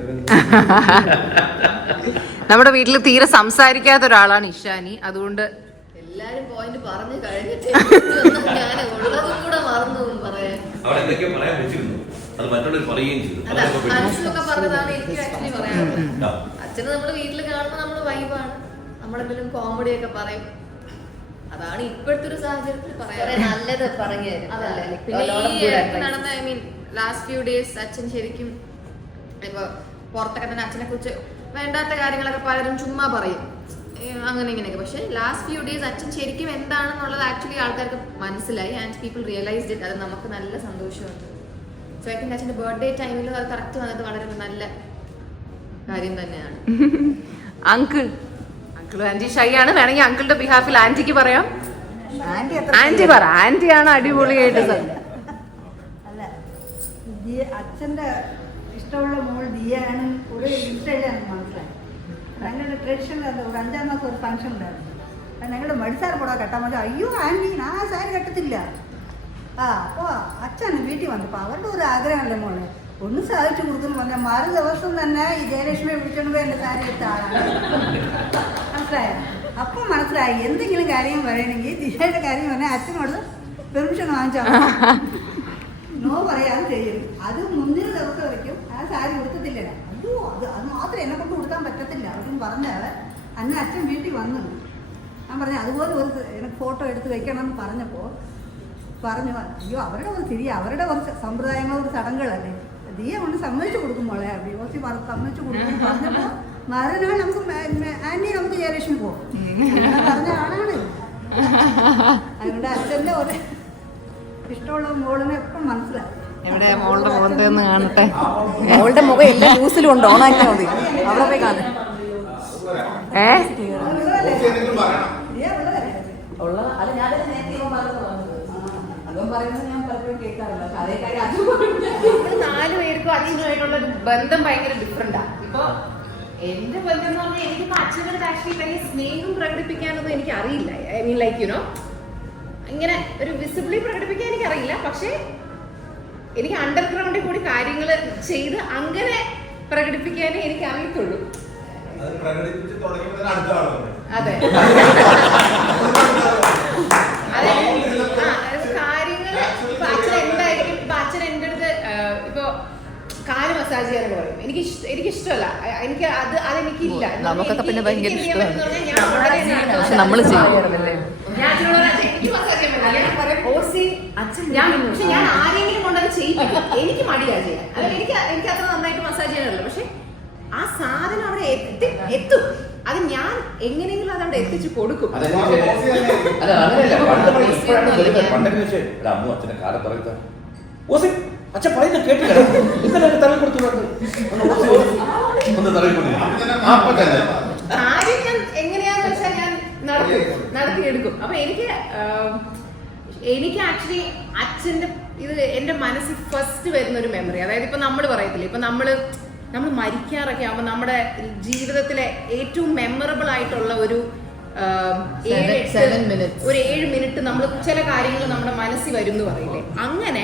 നമ്മുടെ വീട്ടിൽ തീരെ സംസാരിക്കാത്ത ഒരാളാണ് ഇഷാനി. അതുകൊണ്ട് എല്ലാരും പോയിന്റ് പറഞ്ഞു കഴിഞ്ഞിട്ട് ഞാൻ ഉള്ളതും കൂടെ മറന്നു പറയാൻ. അവിടെ എന്തൊക്കെയോ പറയാൻ വെച്ചിരുന്നു, അത് മറ്റുള്ളവർ പറയുകയും ചെയ്തു. അച്ഛനൊക്കെ പറഞ്ഞതാണ് എനിക്ക് ആക്ച്വലി പറയാനുള്ളത്. അച്ഛന് നമ്മുടെ വീട്ടിൽ കാണുമ്പോൾ നമ്മൾ വൈബാണ്, നമ്മളെന്തെങ്കിലും കോമഡി ഒക്കെ പറയും. അതാണ് ഇപ്പോഴത്തെ ഒരു സാഹചര്യത്തിൽ പറയാൻ നല്ലത് പറഞ്ഞു തരും. അതല്ലേ പിന്നെ ഈ നടന്ന ലാസ്റ്റ് ഫ്യൂ ഡേയ്സ് അച്ഛൻ ശരിക്കും ഇപ്പൊ പുറത്തൊക്കെ തന്നെ അച്ഛനെ കുറിച്ച് വേണ്ടാത്ത കാര്യങ്ങളൊക്കെ പലരും ചുമ്മാ പറയും, അങ്ങനെ ഇങ്ങനെയൊക്കെ. പക്ഷെ ലാസ്റ്റ് ഫ്യൂ ഡേയ്സ് അച്ഛൻ ശരിക്കും എന്താണെന്നുള്ളത് ആക്ച്വലി ആൾക്കാർക്ക് മനസ്സിലായി. And people realised it. അത് നമുക്ക് നല്ല സന്തോഷമുണ്ട്. സോ ഐ തിങ്ക് അച്ഛൻ്റെ ബർത്ത്ഡേ ടൈമിൽ അത് കറക്റ്റ് വന്നത് വളരെ നല്ല കാര്യം തന്നെയാണ്. അങ്കിൾ ആന്റി ഷൈ ആണ്. വേണമെങ്കിൽ അങ്കിളുടെ ബിഹാഫിൽ ആന്റിക്ക് പറയാം. ആന്റി പറ. ആന്റിയാണ് അടിപൊളിയായിട്ട്. അല്ല, അച്ഛൻ്റെ ഇഷ്ടമുള്ള മോൾ ദിയാണ് ഒരു ഇൻസ്റ്റയിലാണ് മനസ്സിലായി. ഞങ്ങളുടെ ട്രഡീഷണൽ ഒരു 5-ാം മാസം ഒരു ഫംഗ്ഷൻ ഉണ്ടായിരുന്നു. ഞങ്ങളുടെ മടിസാർ കൂടെ കെട്ടാൻ മതി. അയ്യോ ആൻറ്റി ഞാൻ ആ സാരി കെട്ടത്തില്ല. അപ്പോൾ അച്ഛൻ വീട്ടിൽ വന്നപ്പോൾ അവരുടെ ഒരു ആഗ്രഹമല്ലേ മോളെ, ഒന്ന് സാധിച്ചു കൊടുത്തെന്ന് പറഞ്ഞാൽ മറു ദിവസം തന്നെ ഈ ജയലക്ഷ്മിയെ വിളിച്ചോണ്ട് പോയി എൻ്റെ സാരി എടുത്ത ആളാണ്. മനസ്സിലായോ? അപ്പം മനസ്സിലായി എന്തെങ്കിലും കാര്യം പറയണമെങ്കിൽ ദിശയുടെ കാര്യം പറഞ്ഞാൽ അച്ഛനോട് പെർമിഷൻ വാങ്ങിച്ചാൽ നോ പറയാതെ ചെയ്യും. അത് മുന്നിൽ ദിവസം വയ്ക്കും ആ സാരി കൊടുക്കത്തില്ല. അയ്യോ അത് മാത്രം എന്നെ കൊണ്ട് കൊടുക്കാൻ പറ്റത്തില്ല. അവരും പറഞ്ഞാൽ അന്ന് അച്ഛൻ വീട്ടിൽ വന്നു. ഞാൻ പറഞ്ഞു അതുപോലെ ഒരു എനിക്ക് ഫോട്ടോ എടുത്ത് വെക്കണം എന്ന് പറഞ്ഞപ്പോൾ പറഞ്ഞു അയ്യോ അവരുടെ ഒരു തിരി അവരുടെ കുറച്ച് സമ്പ്രദായങ്ങൾ ഒരു ചടങ്ങുകളല്ലേ ദിയ കൊണ്ട് സമ്മതിച്ചു കൊടുക്കും മോളെ ഡിവോഴ്സി സമ്മതിച്ചു കൊടുക്കും പറഞ്ഞപ്പോൾ മറുനാൾ നമുക്ക് ആന്റി നമുക്ക് ജയലക്ഷ്മി പോകും അങ്ങനെ പറഞ്ഞ ആളാണ്. അതുകൊണ്ട് അച്ഛൻ്റെ ഒരു ഇഷ്ടമുള്ള മോളിനെ എപ്പം മനസ്സിലായി. എവിടെ മോളുടെ മുഖത്ത് നിന്ന് കാണട്ടെ. മോളുടെ മുഖം എല്ലാ ന്യൂസിലും ഉണ്ട്, ഓണാക്കിയാൽ മതി, അവിടെ പോയി കാണും. ഉള്ള അത് ഞാൻ അതും പറയുന്നത് ഞാൻ പലപ്പോഴും കേൾക്കാറില്ല. അതേ കാര്യം 4 പേർക്കും അച്ഛനുമായിട്ടുള്ള ബന്ധം ഭയങ്കര ഡിഫറെന്റാ. ഇപ്പൊ എന്റെ ബന്ധം എന്ന് പറഞ്ഞാൽ എനിക്കിപ്പോ അച്ഛനോട് ആക്ച്വലി വലിയ സ്നേഹം പ്രകടിപ്പിക്കാനൊന്നും എനിക്ക് അറിയില്ല. ഐ മീൻ ലൈക്ക് യുനോ ഇങ്ങനെ ഒരു വിസിബിളി പ്രകടിപ്പിക്കാൻ എനിക്കറിയില്ല. പക്ഷെ എനിക്ക് അണ്ടർഗ്രൗണ്ടിൽ കൂടി കാര്യങ്ങൾ ചെയ്ത് അങ്ങനെ പ്രകടിപ്പിക്കാനേ എനിക്ക് അറിയത്തുള്ളൂ. അതെ കാര്യങ്ങള് ഇപ്പൊ അച്ഛൻ എന്തായിരിക്കും. ഇപ്പൊ അച്ഛൻ എൻ്റെ അടുത്ത് ഇപ്പൊ കാല് മസാജ് ചെയ്യാനൊക്കെ പറയും. എനിക്കിഷ്ടമല്ല. എനിക്ക് അതെനിക്കില്ല. നമുക്കൊക്കെ പിന്നെ ഭയങ്കര ഇഷ്ടമാണ്. ഞാൻ ആരെങ്കിലും കൊണ്ടത് ചെയ്യിപ്പിക്കും. എനിക്ക് മടിയാ ചെയ്യാൻ. എനിക്ക് അത്ര നന്നായിട്ട് മസാജ് ചെയ്യാനല്ല. പക്ഷെ ആ സാധനം അവിടെ എത്തും. അത് ഞാൻ എങ്ങനെയെങ്കിലും അതവിടെ എത്തിച്ചു കൊടുക്കും. അച്ഛൻ പറയുന്നത് കേട്ടില്ല. കാര്യം ഞാൻ എങ്ങനെയാന്ന് വെച്ചാൽ ഞാൻ നടത്തിയെടുക്കും. അപ്പൊ എനിക്ക് ആക്ച്വലി അച്ഛന്റെ ഇത് എന്റെ മനസ്സിൽ ഫസ്റ്റ് വരുന്ന ഒരു മെമ്മറി. അതായത് ഇപ്പൊ നമ്മൾ പറയത്തില്ലേ, ഇപ്പൊ നമ്മൾ മരിക്കാറൊക്കെ ആവുമ്പോൾ നമ്മുടെ ജീവിതത്തിലെ ഏറ്റവും മെമ്മറബിൾ ആയിട്ടുള്ള ഒരു 7 മിനിറ്റ് നമ്മൾ ചില കാര്യങ്ങൾ നമ്മുടെ മനസ്സിൽ വരും എന്ന് പറയില്ലേ. അങ്ങനെ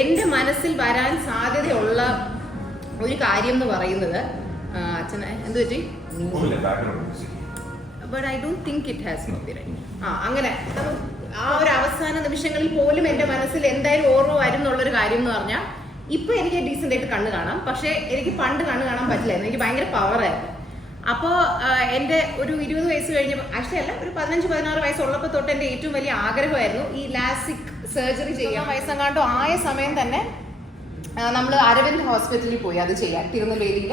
എന്റെ മനസ്സിൽ വരാൻ സാധ്യതയുള്ള ഒരു കാര്യം എന്ന് പറയുന്നത് അച്ഛനെ എന്ത് പറ്റി, but I don't think it has copyright. അങ്ങനെ ആ ഒരു അവസാന നിമിഷങ്ങളിൽ പോലും എന്റെ മനസ്സിൽ എന്തായാലും ഓർമ്മ വരും എന്നുള്ളൊരു കാര്യം എന്ന് പറഞ്ഞാൽ ഇപ്പൊ എനിക്ക് ഡീസെന്റ് ആയിട്ട് കണ്ണ് കാണാം. പക്ഷെ എനിക്ക് പണ്ട് കണ്ണ് കാണാൻ പറ്റില്ലായിരുന്നു. എനിക്ക് ഭയങ്കര പവറായിരുന്നു. അപ്പോൾ എൻ്റെ ഒരു 20 വയസ്സ് കഴിഞ്ഞപ്പോൾ ആക്ച്വലി അല്ല, ഒരു 15-16 വയസ്സുള്ളപ്പോൾ തൊട്ട് എൻ്റെ ഏറ്റവും വലിയ ആഗ്രഹമായിരുന്നു ഈ ലാസിക് സർജറി ചെയ്യാൻ. വയസ്സെങ്ങാണ്ടോ ആയ സമയം തന്നെ നമ്മൾ അരവിന്ദ് ഹോസ്പിറ്റലിൽ പോയി അത് ചെയ്യാൻ, തിരുനെൽവേലിയിൽ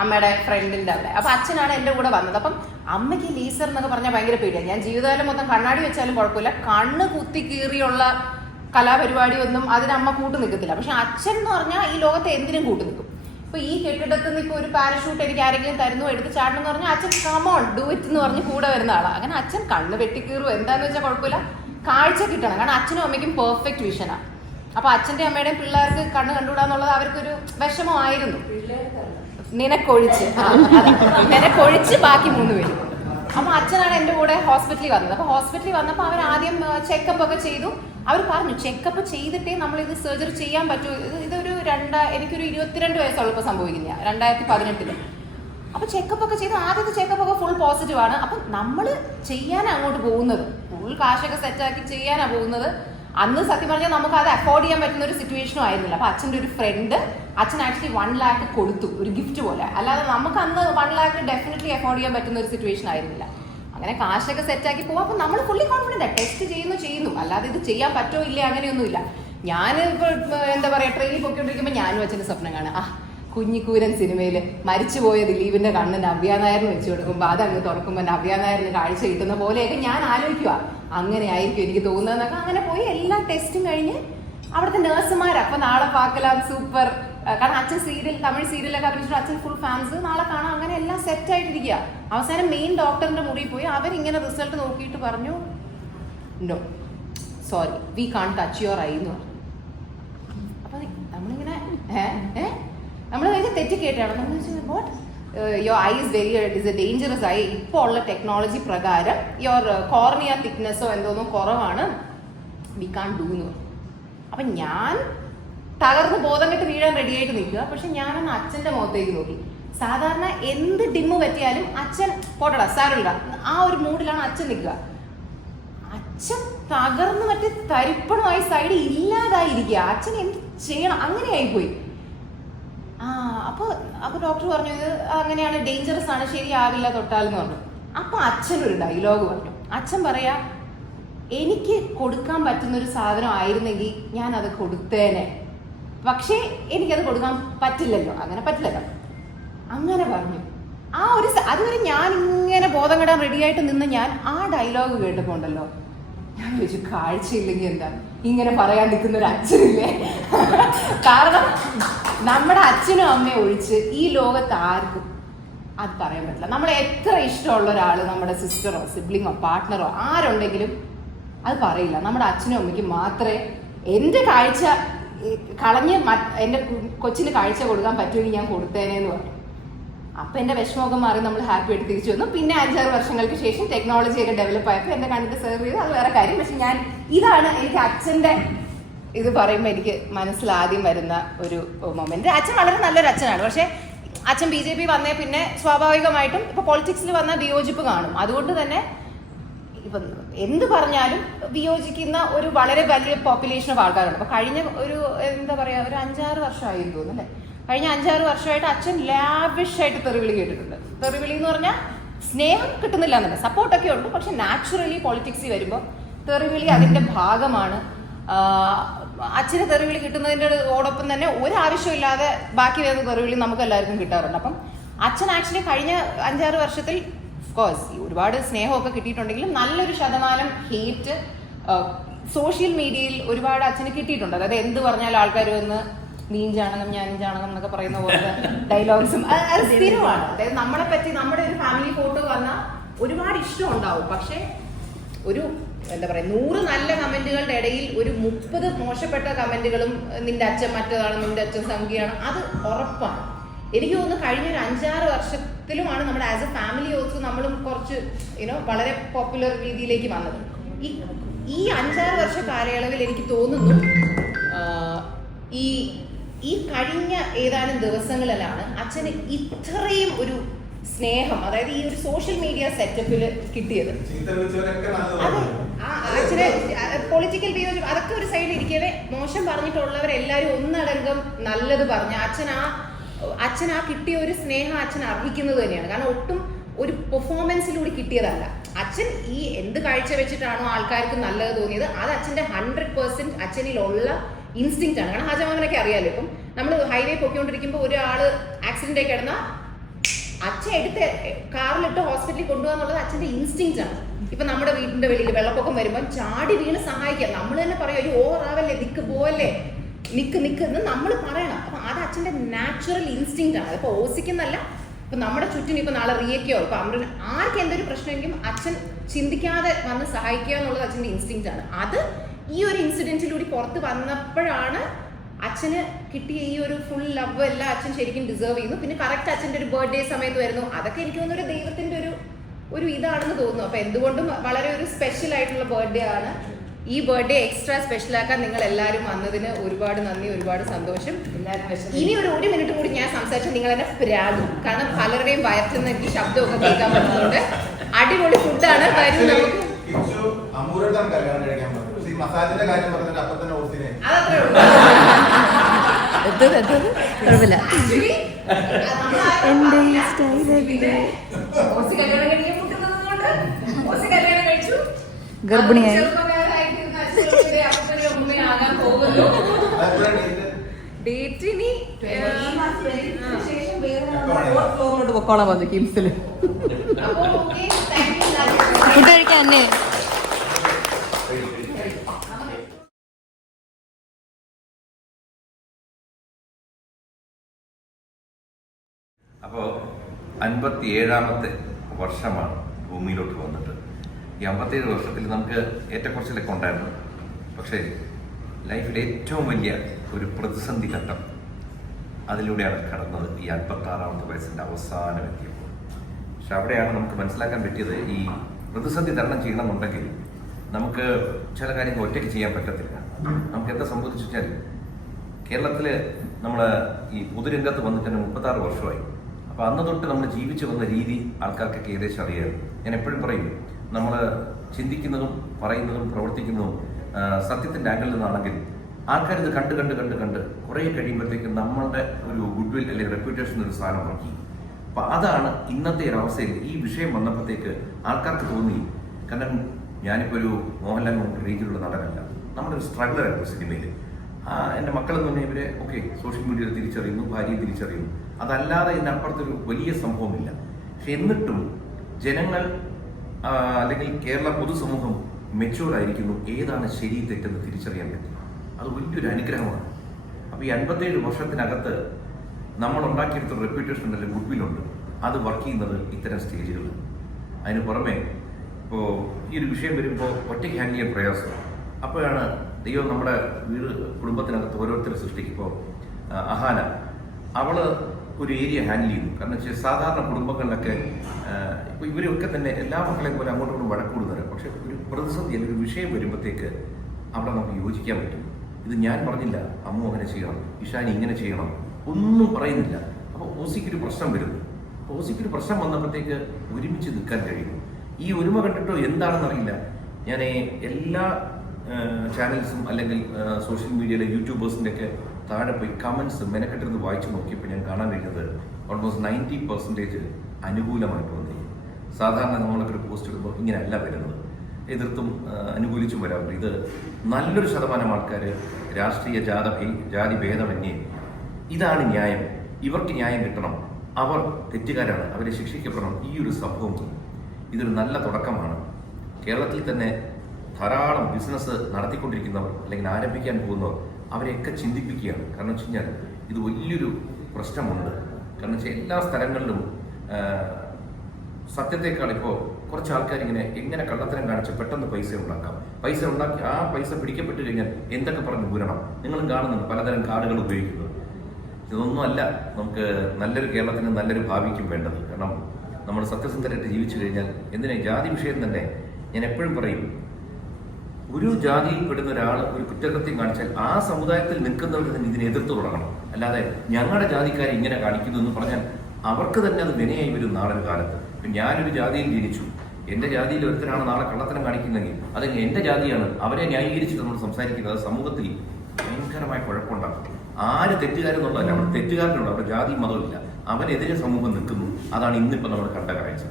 അമ്മയുടെ ഫ്രണ്ടിൻ്റെ അവിടെ. അപ്പോൾ അച്ഛനാണ് എൻ്റെ കൂടെ വന്നത്. അപ്പം അമ്മയ്ക്ക് ലേസർ എന്നൊക്കെ പറഞ്ഞാൽ ഭയങ്കര പേടിയാണ്. ഞാൻ ജീവിതകാലം മൊത്തം കണ്ണാടി വെച്ചാലും കുഴപ്പമില്ല, കണ്ണ് കുത്തി കീറിയുള്ള കലാപരിപാടിയൊന്നും അതിനമ്മ കൂട്ടു നിൽക്കത്തില്ല. പക്ഷെ അച്ഛൻ എന്ന് പറഞ്ഞാൽ ഈ ലോകത്തെ എന്തിനും കൂട്ടു നിൽക്കും. ഇപ്പൊ ഈ കെട്ടിടത്തിൽ നിന്ന് ഇപ്പൊ ഒരു പാരഷൂട്ട് എനിക്ക് ആരെങ്കിലും തരുന്നു എടുത്ത് ചാടണം എന്ന് പറഞ്ഞാൽ അച്ഛൻ കമോൺ ഡു ഇറ്റ് എന്ന് പറഞ്ഞ് കൂടെ വരുന്ന ആളാണ്. അങ്ങനെ അച്ഛൻ കണ്ണ് വെട്ടിക്കീറും എന്താന്ന് വെച്ചാൽ കുഴപ്പമില്ല, കാഴ്ച കിട്ടണം. കാരണം അച്ഛനും അമ്മയ്ക്കും പെർഫെക്റ്റ് വിഷനാണ്. അപ്പൊ അച്ഛൻ്റെ അമ്മയുടെയും പിള്ളേർക്ക് കണ്ണ് കണ്ടുകൂടാന്നുള്ളത് അവർക്കൊരു വിഷമമായിരുന്നു. നിനക്കൊഴിച്ച് ബാക്കി 3 പേര്. അപ്പൊ അച്ഛനാണ് എൻ്റെ കൂടെ ഹോസ്പിറ്റലിൽ വന്നത്. അപ്പൊ ഹോസ്പിറ്റലിൽ വന്നപ്പോൾ അവർ ആദ്യം ചെക്കപ്പ് ഒക്കെ ചെയ്തു. അവർ പറഞ്ഞു ചെക്കപ്പ് ചെയ്തിട്ടേ നമ്മളിത് സർജറി ചെയ്യാൻ പറ്റൂ. ഇതൊരു എനിക്കൊരു 22 വയസ്സുള്ളപ്പോൾ സംഭവിക്കുന്ന 2018. അപ്പൊ ചെക്കപ്പ് ഒക്കെ ചെയ്ത് ആദ്യത്തെ ചെക്കപ്പ് ഒക്കെ ഫുൾ പോസിറ്റീവ് ആണ്. അപ്പം നമ്മൾ ചെയ്യാനാണ് അങ്ങോട്ട് പോകുന്നത്, ഫുൾ കാശൊക്കെ സെറ്റാക്കി ചെയ്യാനാണ് പോകുന്നത്. അന്ന് സത്യം പറഞ്ഞാൽ നമുക്ക് അത് അഫോർഡ് ചെയ്യാൻ പറ്റുന്ന ഒരു സിറ്റുവേഷനും ആയിരുന്നില്ല. അപ്പൊ അച്ഛൻ്റെ ഒരു ഫ്രണ്ട് അച്ഛൻ ആക്ച്വലി 1 lakh കൊടുത്തു ഒരു ഗിഫ്റ്റ് പോലെ. അല്ലാതെ നമുക്ക് അന്ന് 1 lakh ഡെഫിനറ്റ്ലി അഫോർഡ് ചെയ്യാൻ പറ്റുന്ന ഒരു സിറ്റുവേഷൻ ആയിരുന്നില്ല. അങ്ങനെ കാശൊക്കെ സെറ്റാക്കി പോകും. അപ്പം നമ്മൾ ഫുള്ളി കോൺഫിഡൻ്റ് ടെസ്റ്റ് ചെയ്യുന്നു. അല്ലാതെ ഇത് ചെയ്യാൻ പറ്റോ ഇല്ല അങ്ങനെയൊന്നുമില്ല. ഞാൻ ഇപ്പോൾ എന്താ പറയുക, ട്രെയിനിൽ പൊയ്ക്കൊണ്ടിരിക്കുമ്പോൾ ഞാനും അച്ഛൻ്റെ സ്വപ്നം കാണാം. കുഞ്ഞിക്കൂരൻ സിനിമയിൽ മരിച്ചുപോയ ദിലീപിന്റെ കണ്ണ് നവ്യ നായറിന് വെച്ച് കൊടുക്കുമ്പോൾ അതങ്ങ് തുറക്കുമ്പോൾ നവ്യ നായറിന് കാഴ്ച കിട്ടുന്ന പോലെയൊക്കെ ഞാൻ ആലോചിക്കുക. അങ്ങനെ ആയിരിക്കും എനിക്ക് തോന്നുന്നതെന്നൊക്കെ. അങ്ങനെ പോയി എല്ലാ ടെസ്റ്റും കഴിഞ്ഞ് അവിടുത്തെ നേഴ്സുമാർ അപ്പൊ നാളെ പാക്കലാം സൂപ്പർ, കാരണം അച്ഛൻ തമിഴ് സീരിയലൊക്കെ അഭിനയിച്ചിട്ട് അച്ഛൻ ഫുൾ ഫാൻസ്, നാളെ കാണാം. അങ്ങനെ എല്ലാം സെറ്റ് ആയിട്ടിരിക്കുക. അവസാനം മെയിൻ ഡോക്ടറിന്റെ മുറിയിൽ പോയി അവരിങ്ങനെ റിസൾട്ട് നോക്കിയിട്ട് പറഞ്ഞു no sorry we can touch your eye എന്ന് പറഞ്ഞു. അപ്പൊ നമ്മളിങ്ങനെ നമ്മൾ തെറ്റി കേട്ടാണ്. നമ്മൾ what your eye is is a dangerous eye. ഇപ്പോൾ ഉള്ള ടെക്നോളജി പ്രകാരം യുവർ കോർണിയ തിക്നെസ്സോ എന്തോന്നോ കുറവാണ്, വി കാൺ ഡൂ എന്ന് പറഞ്ഞു. അപ്പം ഞാൻ തകർന്ന് ബോധം കെട്ട് വീഴാൻ റെഡിയായിട്ട് നിൽക്കുക. പക്ഷെ ഞാനൊന്ന് അച്ഛൻ്റെ മുഖത്തേക്ക് നോക്കി. സാധാരണ എന്ത് ഡിമ്മ് പറ്റിയാലും അച്ഛൻ പോട്ടടാ സാരമില്ല ആ ഒരു മൂഡിലാണ് അച്ഛൻ നിൽക്കുക. അച്ഛൻ തകർന്ന് മറ്റേ തരിപ്പണമായി സൈഡ് ഇല്ലാതായിരിക്കുക. അച്ഛൻ എന്ത് ചെയ്യണം, അങ്ങനെയായിപ്പോയി. അപ്പോൾ ഡോക്ടർ പറഞ്ഞു ഇത് അങ്ങനെയാണ്, ഡേഞ്ചറസ് ആണ്, ശരിയാവില്ല തൊട്ടാലെന്ന് പറഞ്ഞു. അപ്പോൾ അച്ഛനൊരു ഡയലോഗ് പറഞ്ഞു, അച്ഛൻ പറയാ എനിക്ക് കൊടുക്കാൻ പറ്റുന്നൊരു സാധനം ആയിരുന്നെങ്കിൽ ഞാൻ അത് കൊടുത്തേനെ, പക്ഷേ എനിക്കത് കൊടുക്കാൻ പറ്റില്ലല്ലോ, അങ്ങനെ പറ്റില്ലല്ലോ, അങ്ങനെ പറഞ്ഞു. ആ ഒരു അതുവരെ ഞാൻ ഇങ്ങനെ ബോധം കെടാൻ റെഡിയായിട്ട് നിന്ന് ഞാൻ ആ ഡയലോഗ് കേട്ടപ്പോൾ ഉണ്ടല്ലോ, ഞാൻ ചോദിച്ചു കാഴ്ചയില്ലെങ്കിൽ എന്താ ഇങ്ങനെ പറയാൻ നിൽക്കുന്ന ഒരു അച്ഛനില്ലേ? കാരണം നമ്മുടെ അച്ഛനും അമ്മയും ഒഴിച്ച് ഈ ലോകത്ത് ആർക്കും അത് പറയാൻ പറ്റില്ല. നമ്മളെ എത്ര ഇഷ്ടമുള്ള ഒരാൾ, നമ്മുടെ സിസ്റ്ററോ സിബ്ലിങ്ങോ പാർട്ട്ണറോ ആരുണ്ടെങ്കിലും അത് പറയില്ല. നമ്മുടെ അച്ഛനും അമ്മയ്ക്കും മാത്രമേ എൻ്റെ കാഴ്ച കളഞ്ഞ് എൻ്റെ കൊച്ചിന് കാഴ്ച കൊടുക്കാൻ പറ്റുമെങ്കിൽ ഞാൻ കൊടുത്തേനേന്ന് പറഞ്ഞു. അപ്പം എൻ്റെ വിഷമമൊക്കെ മാറി നമ്മൾ ഹാപ്പി ആയിട്ട് തിരിച്ചു വന്നു. പിന്നെ 5-6 വർഷങ്ങൾക്ക് ശേഷം ടെക്നോളജിയൊക്കെ ഡെവലപ്പ് ആയപ്പോൾ എൻ്റെ കണ്ടിട്ട് സെർവ് ചെയ്ത് അത് വേറെ കാര്യം. പക്ഷെ ഇതാണ് എനിക്ക് അച്ഛൻ്റെ ഇത് പറയുമ്പോൾ എനിക്ക് മനസ്സിലാദ്യം വരുന്ന ഒരു മൊമെന്റ്. അച്ഛൻ വളരെ നല്ലൊരു അച്ഛനാണ്. പക്ഷെ അച്ഛൻ BJP വന്നേ പിന്നെ സ്വാഭാവികമായിട്ടും ഇപ്പൊ പൊളിറ്റിക്സിൽ വന്ന വിയോജിപ്പ് കാണും. അതുകൊണ്ട് തന്നെ ഇപ്പം എന്ത് പറഞ്ഞാലും വിയോജിക്കുന്ന ഒരു വളരെ വലിയ പോപ്പുലേഷൻ ഓഫ് ആൾക്കാരുണ്ട്. അപ്പൊ കഴിഞ്ഞ ഒരു എന്താ പറയാ ഒരു 5-6 വർഷമായി തോന്നുന്നു അല്ലേ, കഴിഞ്ഞ 5-6 വർഷമായിട്ട് അച്ഛൻ ലാവിഷായിട്ട് തെറിവിളി കേട്ടിട്ടുണ്ട്. തെറിവിളി എന്ന് പറഞ്ഞാൽ സ്നേഹം കിട്ടുന്നില്ല എന്നല്ല, സപ്പോർട്ടൊക്കെ ഉണ്ട്, പക്ഷെ നാച്ചുറലി പൊളിറ്റിക്സിൽ വരുമ്പോൾ തെറിവിളി അതിന്റെ ഭാഗമാണ്. അച്ഛന് തെറിവിളി കിട്ടുന്നതിൻ്റെ ഓടൊപ്പം തന്നെ ഒരാവശ്യമില്ലാതെ ബാക്കി വരുന്ന തെറിവിളി നമുക്ക് എല്ലാവർക്കും കിട്ടാറുണ്ട്. അപ്പം അച്ഛൻ ആക്ച്വലി കഴിഞ്ഞ 5-6 വർഷത്തിൽ ഓഫ്കോഴ്സ് ഒരുപാട് സ്നേഹമൊക്കെ കിട്ടിയിട്ടുണ്ടെങ്കിലും നല്ലൊരു ശതമാനം ഹേറ്റ് സോഷ്യൽ മീഡിയയിൽ ഒരുപാട് അച്ഛന് കിട്ടിയിട്ടുണ്ട്. അതായത് എന്ത് പറഞ്ഞാലും ആൾക്കാർ വന്ന് നീയും ചാണകം ഞാനും ചാണകം എന്നൊക്കെ പറയുന്ന പോലെ ഡയലോഗ്സും അത് സ്ഥിരമാണ്. അതായത് നമ്മളെ പറ്റി നമ്മുടെ ഒരു ഫാമിലി ഫോട്ടോ വന്നാൽ ഒരുപാട് ഇഷ്ടം ഉണ്ടാവും, പക്ഷെ ഒരു എന്താ പറയാ 100 നല്ല കമന്റുകളുടെ ഇടയിൽ ഒരു 30 മോശപ്പെട്ട കമന്റുകളും നിന്റെ അച്ഛൻ മറ്റേതാണ്, നിന്റെ അച്ഛൻ സംഖ്യയാണ്, അത് ഉറപ്പാണ്. എനിക്ക് തോന്നുന്നു കഴിഞ്ഞ ഒരു 5-6 വർഷത്തിലുമാണ് നമ്മുടെ ആസ് എ ഫാമിലി ഓൾസോ നമ്മളും കുറച്ച് വളരെ പോപ്പുലർ രീതിയിലേക്ക് വന്നത്. ഈ 5-6 വർഷ കാലയളവിൽ എനിക്ക് തോന്നുന്നു ഈ കഴിഞ്ഞ ഏതാനും ദിവസങ്ങളിലാണ് അച്ഛന് ഇത്രയും ഒരു സ്നേഹം, അതായത് ഈ ഒരു സോഷ്യൽ മീഡിയ സെറ്റപ്പിൽ കിട്ടിയത്. അച്ഛനെ പൊളിറ്റിക്കൽ വിയോജിപ്പ് അതൊക്കെ ഒരു സൈഡിൽ ഇരിക്കവേ മോശം പറഞ്ഞിട്ടുള്ളവരെല്ലാവരും ഒന്നടങ്കം നല്ലത് പറഞ്ഞ അച്ഛൻ ആ കിട്ടിയ ഒരു സ്നേഹം അച്ഛൻ അർഹിക്കുന്നത് തന്നെയാണ്. കാരണം ഒട്ടും ഒരു പെർഫോമൻസിലൂടെ കിട്ടിയതല്ല. അച്ഛൻ ഈ എന്ത് കാഴ്ച വെച്ചിട്ടാണോ ആൾക്കാർക്ക് നല്ലത് തോന്നിയത് അത് അച്ഛൻ്റെ 100% അച്ഛനിലുള്ള ഇൻസ്റ്റിങ്ക്റ്റ് ആണ്. കാരണം ഹാജമാമനൊക്കെ അറിയാലോ, ഇപ്പം നമ്മൾ ഹൈവേ പൊയ്ക്കൊണ്ടിരിക്കുമ്പോൾ ഒരാൾ ആക്സിഡന്റ് ആയി കിടന്നാൽ അച്ഛൻ എടുത്ത് കാറിലിട്ട് ഹോസ്പിറ്റലിൽ കൊണ്ടുപോകാന്നുള്ളത് അച്ഛൻ്റെ ഇൻസ്റ്റിങ്ക്റ്റ് ആണ്. ഇപ്പൊ നമ്മുടെ വീടിന്റെ വെളിയിൽ വെള്ളപ്പൊക്കം വരുമ്പോൾ ചാടി വീണ് സഹായിക്കാം. നമ്മൾ തന്നെ പറയും ഒരു ഓവറാവല്ലേ, നിക്ക് പോവല്ലേ, നിക്ക് എന്ന് നമ്മൾ പറയണം. അപ്പൊ അത് അച്ഛൻ്റെ നാച്ചുറൽ ഇൻസ്റ്റിങ്ക്റ്റ് ആണ്. അതിപ്പോ ഓസിക്കുന്നല്ല, ഇപ്പൊ നമ്മുടെ ചുറ്റിനും ഇപ്പൊ നാളെ റിയക്കോ ഇപ്പൊ അമൃന് ആർക്ക് എന്തൊരു പ്രശ്നമെങ്കിലും അച്ഛൻ ചിന്തിക്കാതെ വന്ന് സഹായിക്കുക എന്നുള്ളത് അച്ഛൻ്റെ ഇൻസ്റ്റിങ്ക്റ്റ് ആണ്. അത് ഈ ഒരു ഇൻസിഡന്റിലൂടെ പുറത്ത് വന്നപ്പോഴാണ് അച്ഛന് കിട്ടിയ ഈ ഒരു ഫുൾ ലവ് എല്ലാം അച്ഛൻ ശരിക്കും ഡിസേർവ് ചെയ്യുന്നു. പിന്നെ കറക്റ്റ് അച്ഛൻ്റെ ഒരു ബർത്ത്ഡേ സമയത്ത് വരുന്നു, അതൊക്കെ എനിക്ക് തോന്നുന്നു ഒരു ദൈവത്തിന്റെ ഒരു ഇതാണെന്ന് തോന്നുന്നു. അപ്പൊ എന്തുകൊണ്ടും വളരെ ഒരു സ്പെഷ്യൽ ആയിട്ടുള്ള ബർത്ത്ഡേ ആണ്. ഈ ബർത്ത്ഡേ എക്സ്ട്രാ സ്പെഷ്യൽ ആക്കാൻ നിങ്ങൾ എല്ലാവരും വന്നതിന് ഒരുപാട് നന്ദി, ഒരുപാട് സന്തോഷം. ഇനി ഒരു മിനിറ്റ് കൂടി ഞാൻ സംസാരിച്ചാൽ നിങ്ങൾ എന്നെ പ്രാകും. കാരണം പലരുടെയും വയറ്റിൽ നിന്ന് എനിക്ക് ശബ്ദമൊക്കെ കേൾക്കാൻ പറ്റുന്നുണ്ട്. അടിപൊളി ഫുഡാണ്. വരും നമുക്ക് മസാജിന്റെ കാര്യം പറഞ്ഞിട്ട് അപ്പൊ തന്നെ ഓസിനെ അതത്രേ ഉള്ളൂ. കുഴപ്പമില്ല. എന്റെ ഈ സ്റ്റൈൽ ഓസി കല്യാണം കഴിക്കാൻ മുട്ടുന്നതുകൊണ്ട് ഓസി കല്യാണം കഴിച്ചു, ഗർഭിണിയായി ആകാൻ പോകുന്നു. ഡേറ്റിനി ശേഷം ഫ്ലോറിലോട്ട് പൊക്കോളാൻ വന്നു കിംസില്. അപ്പൊ ഓക്കെ, താങ്ക് യു. ഫുഡ് കഴിക്കാൻ തന്നെ അപ്പോൾ 57ാമത്തെ വർഷമാണ് ഭൂമിയിലോട്ട് വന്നിട്ട്. ഈ 57 വർഷത്തിൽ നമുക്ക് ഏറ്റക്കുറച്ചിലൊക്കെ ഉണ്ടായിരുന്നു. പക്ഷേ ലൈഫിലെ ഏറ്റവും വലിയ ഒരു പ്രതിസന്ധി ഘട്ടം അതിലൂടെയാണ് കടന്നത് ഈ 56ാമത്തെ വയസ്സിൻ്റെ അവസാനം എത്തിയപ്പോൾ. പക്ഷെ അവിടെയാണ് നമുക്ക് മനസ്സിലാക്കാൻ പറ്റിയത് ഈ പ്രതിസന്ധി തരണം ചെയ്യണമെന്നുണ്ടെങ്കിൽ നമുക്ക് ചില കാര്യങ്ങൾ ഒറ്റയ്ക്ക് ചെയ്യാൻ പറ്റത്തില്ല. നമുക്ക് എന്താ സംഭവിച്ചു വെച്ചാൽ കേരളത്തിൽ നമ്മൾ ഈ പൊതുരംഗത്ത് വന്നിട്ട് തന്നെ 36 വർഷമായി. അപ്പോൾ അന്ന് തൊട്ട് നമ്മൾ ജീവിച്ചു വന്ന രീതി ആൾക്കാർക്കൊക്കെ ഏകദേശം അറിയാം. ഞാൻ എപ്പോഴും പറയും, നമ്മൾ ചിന്തിക്കുന്നതും പറയുന്നതും പ്രവർത്തിക്കുന്നതും സത്യത്തിൻ്റെ ആംഗിളിൽ നിന്നാണെങ്കിൽ ആൾക്കാരിത് കണ്ട് കുറേ കഴിയുമ്പോഴത്തേക്കും നമ്മളുടെ ഒരു ഗുഡ് വിൽ അല്ലെങ്കിൽ റെപ്യൂട്ടേഷൻ ഒരു സാധനം നോക്കി. അപ്പം അതാണ് ഇന്നത്തെ ഒരു അവസ്ഥയിൽ ഈ വിഷയം വന്നപ്പോഴത്തേക്ക് ആൾക്കാർക്ക് തോന്നി. കാരണം ഞാനിപ്പോൾ ഒരു മോഹൻലാൽ റേഞ്ചിലുള്ള നടനല്ല, നമ്മുടെ ഒരു സ്ട്രഗ്ലറായിരുന്നു സിനിമയിൽ. എൻ്റെ മക്കളെന്ന് പറഞ്ഞാൽ ഇവരെ ഓക്കെ സോഷ്യൽ മീഡിയയിൽ തിരിച്ചറിയുന്നു, ഭാര്യയെ തിരിച്ചറിയുന്നു, അതല്ലാതെ ഇതിനപ്പുറത്തൊരു വലിയ സംഭവമില്ല. പക്ഷെ എന്നിട്ടും ജനങ്ങൾ അല്ലെങ്കിൽ കേരള പൊതുസമൂഹം മെച്ചൂർഡായിരിക്കുന്നു, ഏതാണ് ശരി തെറ്റെന്ന് തിരിച്ചറിയാൻ പറ്റും. അത് വലിയൊരു അനുഗ്രഹമാണ്. അപ്പോൾ ഈ 57 വർഷത്തിനകത്ത് നമ്മൾ ഉണ്ടാക്കിയെടുത്ത റെപ്യൂട്ടേഷൻ അല്ലെങ്കിൽ ഗുഡ്വില്ലുണ്ട്, അത് വർക്ക് ചെയ്യുന്നത് ഇത്തരം സ്റ്റേജുകളിൽ. അതിന് പുറമെ ഇപ്പോൾ ഈ ഒരു വിഷയം വരുമ്പോൾ ഒറ്റയ്ക്ക് ഹാൻഡിൽ ചെയ്യാൻ പ്രയാസം. അപ്പോഴാണ് ദൈവം നമ്മുടെ കുടുംബത്തിനകത്ത് ഓരോരുത്തരെ സൃഷ്ടിക്കും. ഇപ്പോൾ അഹാന അവള് ഒരു ഏരിയ ഹാൻഡിൽ ചെയ്യുന്നു. കാരണം വെച്ചാൽ സാധാരണ കുടുംബങ്ങളിലൊക്കെ ഇപ്പോൾ ഇവരൊക്കെ തന്നെ എല്ലാ മക്കളെയും പോലെ അങ്ങോട്ടും ഇങ്ങോട്ടും വഴക്കൂടുന്നവരാണ്. പക്ഷെ ഒരു പ്രതിസന്ധി അല്ലെങ്കിൽ ഒരു വിഷയം വരുമ്പോഴത്തേക്ക് അവിടെ നമുക്ക് യോജിക്കാൻ പറ്റും. ഇത് ഞാൻ പറഞ്ഞില്ല അമ്മു അങ്ങനെ ചെയ്യണം, ഇഷാനി ഇങ്ങനെ ചെയ്യണം, ഒന്നും പറയുന്നില്ല. അപ്പോൾ ഓസിക്കൊരു പ്രശ്നം വരുന്നു. ഓസിക്കൊരു പ്രശ്നം വന്നപ്പോഴത്തേക്ക് ഒരുമിച്ച് നിൽക്കാൻ കഴിയുന്നു. ഈ ഒരുമ കണ്ടിട്ടോ എന്താണെന്നറിയില്ല, ഞാൻ എല്ലാ ചാനൽസും അല്ലെങ്കിൽ സോഷ്യൽ മീഡിയയിലെ യൂട്യൂബേഴ്സിൻ്റെ ഒക്കെ താഴെ പോയി കമൻസ് മെനക്കെട്ടിരുന്ന് വായിച്ചു നോക്കിയപ്പോൾ ഞാൻ കാണാൻ കഴിഞ്ഞത് ഓൾമോസ്റ്റ് 90% അനുകൂലമായിട്ട് വന്നിരിക്കും. സാധാരണ നമ്മളൊക്കെ ഒരു പോസ്റ്റ് ഇടുമ്പോൾ ഇങ്ങനെയല്ല വരുന്നത്, എതിർത്തും അനുകൂലിച്ചും വരാറുണ്ട്. ഇത് നല്ലൊരു ശതമാനം ആൾക്കാർ രാഷ്ട്രീയ ജാതി ഭേദമന്യേ ഇതാണ് ന്യായം, ഇവർക്ക് ന്യായം കിട്ടണം, അവർ തെറ്റുകാരാണ്, അവരെ ശിക്ഷിക്കപ്പെടണം, ഈ ഒരു സംഭവം ഇതൊരു നല്ല തുടക്കമാണ്. കേരളത്തിൽ തന്നെ ധാരാളം ബിസിനസ് നടത്തിക്കൊണ്ടിരിക്കുന്നവർ അല്ലെങ്കിൽ ആരംഭിക്കാൻ പോകുന്നവർ അവരെയൊക്കെ ചിന്തിപ്പിക്കുകയാണ്. കാരണം വെച്ച് കഴിഞ്ഞാൽ ഇത് വലിയൊരു പ്രശ്നമുണ്ട്. കാരണം വെച്ചാൽ എല്ലാ സ്ഥലങ്ങളിലും സത്യത്തെക്കാൾ ഇപ്പോൾ കുറച്ച് ആൾക്കാർ എങ്ങനെ കള്ളത്തരം കാണിച്ച് പെട്ടെന്ന് പൈസ ഉണ്ടാക്കി ആ പൈസ പിടിക്കപ്പെട്ട് കഴിഞ്ഞാൽ എന്തൊക്കെ പറഞ്ഞ് ഊരണം. നിങ്ങളും കാണുന്നുണ്ട് പലതരം കാർഡുകൾ ഉപയോഗിക്കുന്നത്. ഇതൊന്നുമല്ല നമുക്ക് നല്ലൊരു കേരളത്തിന് നല്ലൊരു ഭാവിക്കും വേണ്ടത്. കാരണം നമ്മൾ സത്യസന്ധരായിട്ട് ജീവിച്ചു കഴിഞ്ഞാൽ എന്തിനാ ജാതി വിഷയം തന്നെ ഞാൻ എപ്പോഴും പറയും, ഒരു ജാതിയിൽ പെടുന്ന ഒരാൾ ഒരു കുറ്റകൃത്യം കാണിച്ചാൽ ആ സമുദായത്തിൽ നിൽക്കുന്നവർ തന്നെ ഇതിനെ എതിർത്ത് തുടങ്ങണം. അല്ലാതെ ഞങ്ങളുടെ ജാതിക്കാരെ ഇങ്ങനെ കാണിക്കുന്നു എന്ന് പറഞ്ഞാൽ അവർക്ക് തന്നെ അത് വിനയായി വരും നാളൊരു കാലത്ത്. ഇപ്പം ഞാനൊരു ജാതിയിൽ ജനിച്ചു, എൻ്റെ ജാതിയിൽ ഒരുത്തരാണ് നാളെ കള്ളത്തരം കാണിക്കുന്നെങ്കിൽ അത് എൻ്റെ ജാതിയാണ്, അവരെ ന്യായീകരിച്ചിട്ട് നമ്മൾ സംസാരിക്കുന്നത് അത് സമൂഹത്തിൽ ഭയങ്കരമായ കുഴപ്പമുണ്ടാക്കും. ആര് തെറ്റുകാരെന്നുള്ളതല്ല, അവിടെ തെറ്റുകാരനുണ്ട്, അവിടെ ജാതി മതമില്ല, അവനെതിരെ സമൂഹം നിൽക്കുന്നു. അതാണ് ഇന്നിപ്പോൾ നമ്മൾ കണ്ട കാഴ്ച.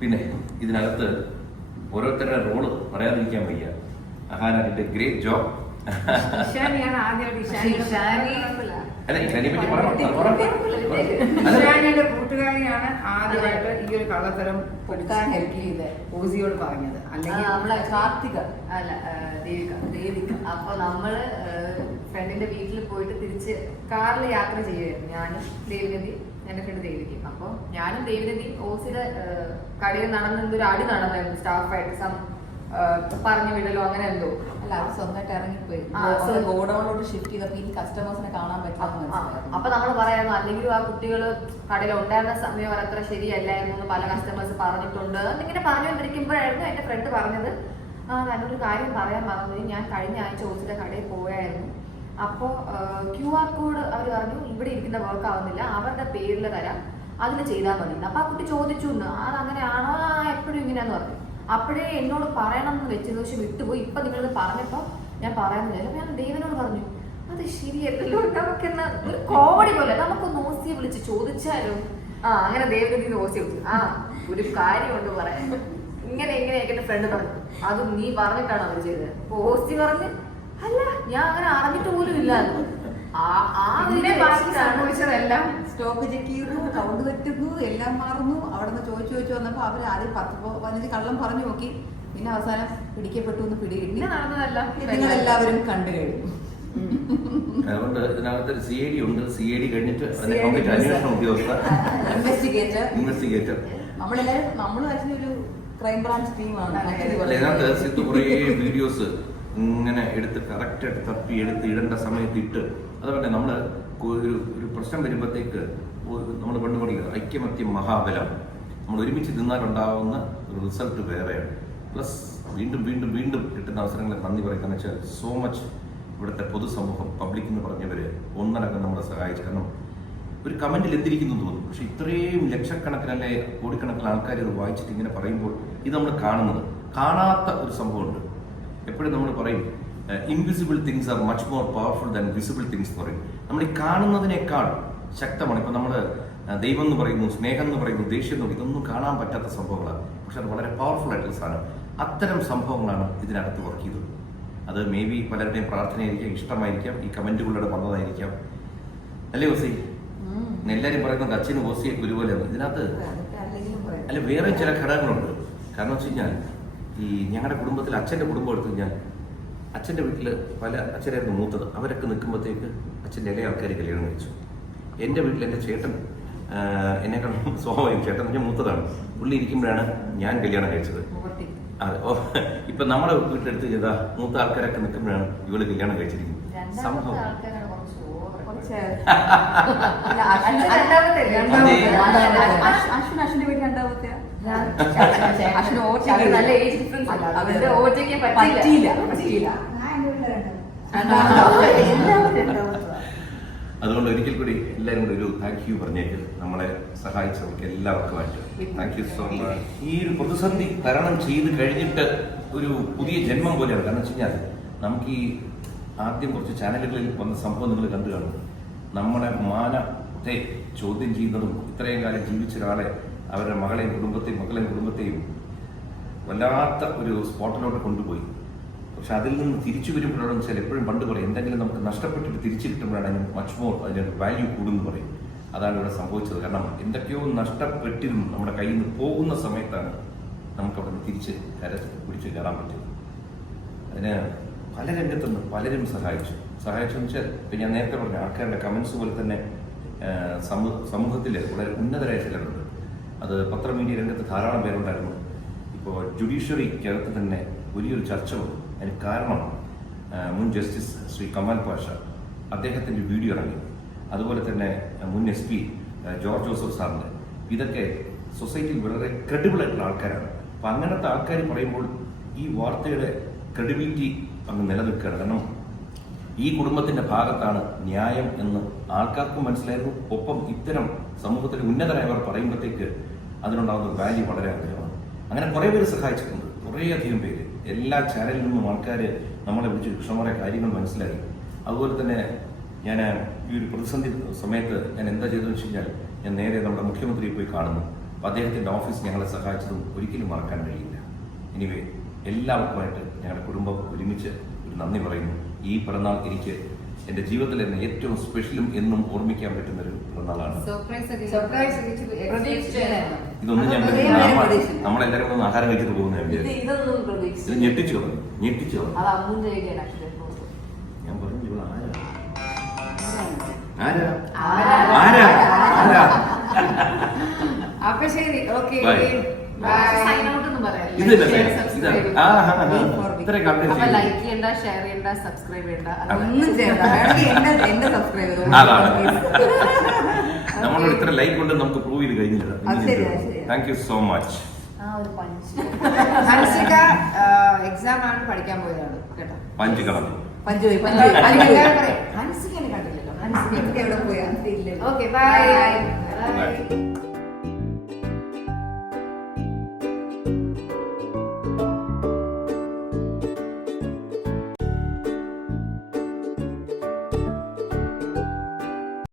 പിന്നെ ഇതിനകത്ത് ഓരോരുത്തരുടെ റോള് പറയാതിരിക്കാൻ വയ്യ. Ahana did a great job. അല്ല ഇഷാനിയെ പറ്റി ഇഷാനിയുടെ കൂട്ടുകാരിയാണ് ആദ്യമായിട്ട് ഈ ഒരു കള്ളത്തരം കൊടുക്കാൻ ഹെൽപ്പ് ചെയ്ത് ഓസിയോട് പറഞ്ഞത്. അല്ലെങ്കിൽ നമ്മളെ കാർത്തിക അല്ല ദേവിക. അപ്പൊ നമ്മള് ഫ്രണ്ടിന്റെ വീട്ടിൽ പോയിട്ട് തിരിച്ച് കാറിൽ യാത്ര ചെയ്യുമായിരുന്നു, ഞാനും ദേവിനദി, എന്റെ ഫ്രണ്ട് ദേവിക്ക്. അപ്പൊ ഞാനും ദേവിനദി ഓസിയുടെ കടയിൽ നടന്നൊരു അടി നടന്നായിരുന്നു സ്റ്റാഫായിട്ട്, പറഞ്ഞു വിടലോ അങ്ങനെ എന്തോ. അല്ല അവർ സ്വന്തമായിട്ട് ഇറങ്ങിപ്പോയി ഗോഡൌണിലോട്ട് ഷിഫ്റ്റ് ചെയ്തപ്പോൾ ഈ കസ്റ്റമേഴ്സിനെ കാണാൻ പറ്റും. അപ്പൊ നമ്മൾ പറയായിരുന്നു അല്ലെങ്കിലും ആ കുട്ടികൾ കടയിൽ ഉണ്ടായിരുന്ന സമയം അത്ര ശരിയല്ലായിരുന്നു എന്ന് പല കസ്റ്റമേഴ്സ് പറഞ്ഞിട്ടുണ്ട്. എന്നിങ്ങനെ പറഞ്ഞുകൊണ്ടിരിക്കുമ്പോഴായിരുന്നു എന്റെ ഫ്രണ്ട് പറഞ്ഞത്, നല്ലൊരു കാര്യം പറയാൻ മറന്നു, ഞാൻ കഴിഞ്ഞ ആഴ്ച ഓസിയുടെ കടയിൽ പോയായിരുന്നു. അപ്പോൾ QR കോഡ് അവർ പറഞ്ഞു ഇവിടെ ഇരിക്കുന്ന വർക്ക് ആവുന്നില്ല, അവരുടെ പേരിൽ തരാം, അതിൽ ചെയ്താൽ മതി. അപ്പൊ ആ കുട്ടി ചോദിച്ചു അതങ്ങനെയാണോ, എപ്പോഴും ഇങ്ങനെയാന്ന് പറഞ്ഞു. അപ്പോഴേ എന്നോട് പറയണം എന്ന് വെച്ചത്, പക്ഷെ വിട്ടുപോയി. ഇപ്പൊ നിങ്ങളത് പറഞ്ഞപ്പോ ഞാൻ പറയാമെന്ന് വിചാരിച്ചു. ഞാൻ ദേവനോട് പറഞ്ഞു അത് ശരിയല്ലല്ലോ, നമുക്കെന്ന ഒരു കോമഡി പോലെ നമുക്കൊന്ന് ഓസിയെ വിളിച്ച് ചോദിച്ചാലോ. അങ്ങനെ ദേവനദി ഓസിയെ വിളിച്ചു. ഒരു കാര്യമുണ്ട് പറയാൻ, ഇങ്ങനെയൊക്കെ എന്റെ ഫ്രണ്ട് പറഞ്ഞു, അത് നീ പറഞ്ഞിട്ടാണ് അവർ ചെയ്തത്. അപ്പൊ ഓസി പറഞ്ഞ് അല്ല ഞാൻ അങ്ങനെ അറിഞ്ഞിട്ട് പോലും ഇല്ലായിരുന്നു. സംഭവിച്ചതെല്ലാം സ്റ്റോക്ക് ചെക്ക് ചെയ്തു, കൗണ്ട് തെറ്റുന്നു, എല്ലാം മാറുന്നു. അവിടെ നിന്ന് ചോദിച്ചു വന്നപ്പോൾ അവർ ആദ്യം 10-15 കള്ളം പറഞ്ഞു നോക്കി, പിന്നെ അവസാനം പിടിക്കപ്പെട്ടു എന്ന് പിടികിട്ടി. നിങ്ങളെല്ലാവരും കണ്ടു കഴിഞ്ഞു. അതുകൊണ്ട് ഇതിനകത്ത് ഒരു CID ഉണ്ട്. CID കഴിഞ്ഞിട്ട് അന്വേഷണ ഉദ്യോഗസ്ഥ, ഇൻവെസ്റ്റിഗേറ്റർ. നമ്മൾ ഒരു ക്രൈം ബ്രാഞ്ച് ടീമാണ്. ഇതിനകത്ത് സിദ്ധു കുറേ വീഡിയോസ് ഇങ്ങനെ എടുത്ത് കറക്റ്റായിട്ട് തപ്പി എടുത്ത് ഇടേണ്ട സമയത്ത് ഇട്ട്. അതുപോലെ നമ്മൾ ഒരു പ്രശ്നം വരുമ്പോഴത്തേക്ക് നമ്മൾ കണ്ടുപിടിക്കുന്നത് ഐക്യമത്യം മഹാബലം. നമ്മൾ ഒരുമിച്ച് നിന്നാലുണ്ടാവുന്ന ഒരു റിസൾട്ട് വേറെയാണ്. പ്ലസ് വീണ്ടും വീണ്ടും വീണ്ടും കിട്ടുന്ന അവസരങ്ങളെ നന്ദി പറയുന്നത് വെച്ചാൽ സോ മച്ച് ഇവിടുത്തെ പൊതുസമൂഹം പബ്ലിക് എന്ന് പറഞ്ഞവർ ഒന്നടങ്കം നമ്മളെ സഹായിച്ചു. കാരണം ഒരു കമൻറ്റിൽ എന്തിരിക്കുന്നു തോന്നും, പക്ഷെ ഇത്രയും ലക്ഷക്കണക്കിനല്ലേ കോടിക്കണക്കിന് ആൾക്കാർ ഇത് വായിച്ചിട്ട് ഇങ്ങനെ പറയുമ്പോൾ ഇത് നമ്മൾ കാണാത്ത ഒരു സംഭവമുണ്ട്. എപ്പോഴും നമ്മൾ പറയും invisible things are much more powerful than visible things എന്ന് പറയും. നമ്മൾ ഈ കാണുന്നതിനേക്കാൾ ശക്തമാണ്. ഇപ്പം നമ്മൾ ദൈവം എന്ന് പറയുന്നു, സ്നേഹം എന്ന് പറയുന്നു, ദേഷ്യം എന്ന് പറയുന്നു, ഇതൊന്നും കാണാൻ പറ്റാത്ത സംഭവങ്ങളാണ്. പക്ഷെ അത് വളരെ പവർഫുൾ ആയിട്ടുള്ള സാധനം. അത്തരം സംഭവങ്ങളാണ് ഇതിനകത്ത് വർക്ക് ചെയ്തത്. അത് മേ ബി പലരുടെയും പ്രാർത്ഥനയായിരിക്കാം, ഇഷ്ടമായിരിക്കാം, ഈ കമൻറ്റുകളിലൂടെ വന്നതായിരിക്കാം. അല്ലേ ഓസി? എല്ലാവരും പറയുന്നത് അച്ഛനും ഓസിയെ ഒരുപോലെയാണ്. ഇതിനകത്ത് അല്ല വേറെ ചില ഘടകങ്ങളുണ്ട്. കാരണം വെച്ച് കഴിഞ്ഞാൽ ഈ ഞങ്ങളുടെ കുടുംബത്തിൽ അച്ഛൻ്റെ കുടുംബം എടുത്തു കഴിഞ്ഞാൽ അച്ഛൻ്റെ വീട്ടിൽ പല അച്ഛനായിരുന്നു മൂത്തത്. അവരൊക്കെ നിൽക്കുമ്പോഴത്തേക്ക് അച്ഛൻ്റെ ഇളയ ആൾക്കാർ കല്യാണം കഴിച്ചു. എൻ്റെ വീട്ടിൽ എൻ്റെ ചേട്ടൻ എന്നെക്കാൾ സ്വാഭാവികം, ചേട്ടൻ എൻ്റെ മൂത്തതാണ്. പുള്ളി ഇരിക്കുമ്പോഴാണ് ഞാൻ കല്യാണം കഴിച്ചത്. അതെ. ഇപ്പം നമ്മുടെ വീട്ടിലെടുത്ത് ചെയ്താൽ മൂത്ത ആൾക്കാരൊക്കെ നിൽക്കുമ്പോഴാണ് ഇവള് കല്യാണം കഴിച്ചിരിക്കുന്നത്. സംഭവം അശ്വിന്റെ വീട്ടിൽ രണ്ടാമത്തെ അതുകൊണ്ട് ഒരിക്കൽ കൂടി എല്ലാവരും കൂടി ഒരു താങ്ക് യു പറഞ്ഞേക്ക് നമ്മളെ സഹായിച്ചവർക്ക് എല്ലാവർക്കുമായിട്ട് താങ്ക് യു സോ മച്ച്. ഈ ഒരു പ്രതിസന്ധി തരണം ചെയ്ത് കഴിഞ്ഞിട്ട് ഒരു പുതിയ ജന്മം പോലെയാണ്. കാരണം വെച്ച് കഴിഞ്ഞാൽ നമുക്ക് ഈ ആദ്യം കുറച്ച് ചാനലുകളിൽ വന്ന സംഭവം നിങ്ങൾ കണ്ടു കാണും. നമ്മുടെ മാനത്തെ ചോദ്യം ചെയ്യുന്നതും ഇത്രയും കാലം ജീവിച്ച ഒരാളെ അവരുടെ മകളെയും കുടുംബത്തെയും വല്ലാത്ത ഒരു സ്പോട്ടിലോട്ട് കൊണ്ടുപോയി. പക്ഷെ അതിൽ നിന്ന് തിരിച്ചു വരുമ്പോഴാണെന്ന് വെച്ചാൽ എപ്പോഴും പണ്ട് പറയും എന്തെങ്കിലും നമുക്ക് നഷ്ടപ്പെട്ടിട്ട് തിരിച്ചു കിട്ടുമ്പോഴാണ് അതിന് മച്ച് മോർ അതിൻ്റെ വാല്യൂ കൂടുമെന്ന് പറയും. അതാണ് ഇവിടെ സംഭവിച്ചത്. കാരണം എന്തൊക്കെയോ നഷ്ടപ്പെട്ടിരുന്നു നമ്മുടെ കയ്യിൽ നിന്ന് പോകുന്ന സമയത്താണ് നമുക്ക് അവിടെ നിന്ന് തിരിച്ച് പിടിച്ച് കയറാൻ പറ്റുന്നത്. അതിന് പല രംഗത്തുനിന്ന് പലരും സഹായിച്ചെന്ന് വെച്ചാൽ ഇപ്പം ഞാൻ നേരത്തെ പറഞ്ഞ ആൾക്കാരുടെ കമൻസ് പോലെ തന്നെ സമൂഹത്തിൽ വളരെ ഉന്നതരായ ചിലരുണ്ട്. അത് പത്രമീഡിയ രംഗത്ത് ധാരാളം പേരുണ്ടായിരുന്നു. ഇപ്പോൾ ജുഡീഷ്യറിക്കകത്ത് തന്നെ വലിയൊരു ചർച്ച വന്നു. അതിന് കാരണം മുൻ ജസ്റ്റിസ് ശ്രീ കമാൽ പാഷ അദ്ദേഹത്തിൻ്റെ വീഡിയോ ഇറങ്ങി. അതുപോലെ തന്നെ മുൻ SP ജോർജ് ജോസഫ് സാറിൻ്റെ. ഇതൊക്കെ സൊസൈറ്റിയിൽ വളരെ ക്രെഡിബിൾ ആയിട്ടുള്ള ആൾക്കാരാണ്. അപ്പം അങ്ങനത്തെ ആൾക്കാർ പറയുമ്പോൾ ഈ വാർത്തയുടെ ക്രെഡിബിലിറ്റി അങ്ങ് നിലനിൽക്കുകയാണ്. കാരണം ഈ കുടുംബത്തിൻ്റെ ഭാഗത്താണ് ന്യായം എന്ന് ആൾക്കാർക്കും മനസ്സിലായിരുന്നു. ഒപ്പം ഇത്തരം സമൂഹത്തിൽ ഉന്നതരായവർ പറയുമ്പോഴത്തേക്ക് അതിനുണ്ടാകുന്ന വാല്യൂ വളരെ അധികമാണ്. അങ്ങനെ കുറേ പേര് സഹായിച്ചിട്ടുണ്ട്, കുറേയധികം പേര്. എല്ലാ ചാനലിൽ നിന്നും ആൾക്കാർ നമ്മളെ വിളിച്ച് ഇഷ്ടംപോലെ കാര്യങ്ങൾ മനസ്സിലാക്കി. അതുപോലെ തന്നെ ഞാൻ ഈ ഒരു പ്രതിസന്ധി സമയത്ത് ഞാൻ എന്താ ചെയ്തതെന്ന് വെച്ച് കഴിഞ്ഞാൽ ഞാൻ നേരെ നമ്മുടെ മുഖ്യമന്ത്രിയെ പോയി കാണുന്നു. അപ്പോൾ അദ്ദേഹത്തിൻ്റെ ഓഫീസ് ഞങ്ങളെ സഹായിച്ചതും ഒരിക്കലും മറക്കാൻ കഴിയില്ല. എനിവേ എല്ലാവർക്കുമായിട്ട് ഞങ്ങളുടെ കുടുംബം ഒരുമിച്ച് ഒരു നന്ദി പറയുന്നു. ഈ പിറന്നാൾ എനിക്ക് എൻ്റെ ജീവിതത്തിൽ തന്നെ ഏറ്റവും സ്പെഷ്യലും എന്നും ഓർമ്മിക്കാൻ പറ്റുന്ന ഒരു പിറന്നാളാണ്. ഇതൊന്നും ഞാൻ നമ്മളെല്ലാവരും ഒന്ന് ആഹാരം കഴിച്ചിട്ട് പോകുന്ന ഇത് ഞെട്ടിച്ചു ഞാൻ പറഞ്ഞു ഇവിടെ ആരാ അപ്പൊ ശരി, ഓക്കെ. ലൈക്ക് ചെയ്യണ്ട, ഷെയർ ചെയ്യണ്ട, സബ്സ്ക്രൈബ് ചെയ്യണ്ട, ഒന്നും ചെയ്യണ്ട. എന്നെ സബ്സ്ക്രൈബ് നമ്മളോട് ഇത്ര ലൈക്ക് കൊണ്ട് നമുക്ക് പ്രൂവ് ചെയ്ത് കഴിഞ്ഞില്ല. Thank you so much. Hansika exam ആണ് പഠിക്കാൻ പോയതാണ് കേട്ടോ. ഹൻസികനെ കണ്ടില്ലല്ലോ. എവിടെ പോയാ? Okay, by.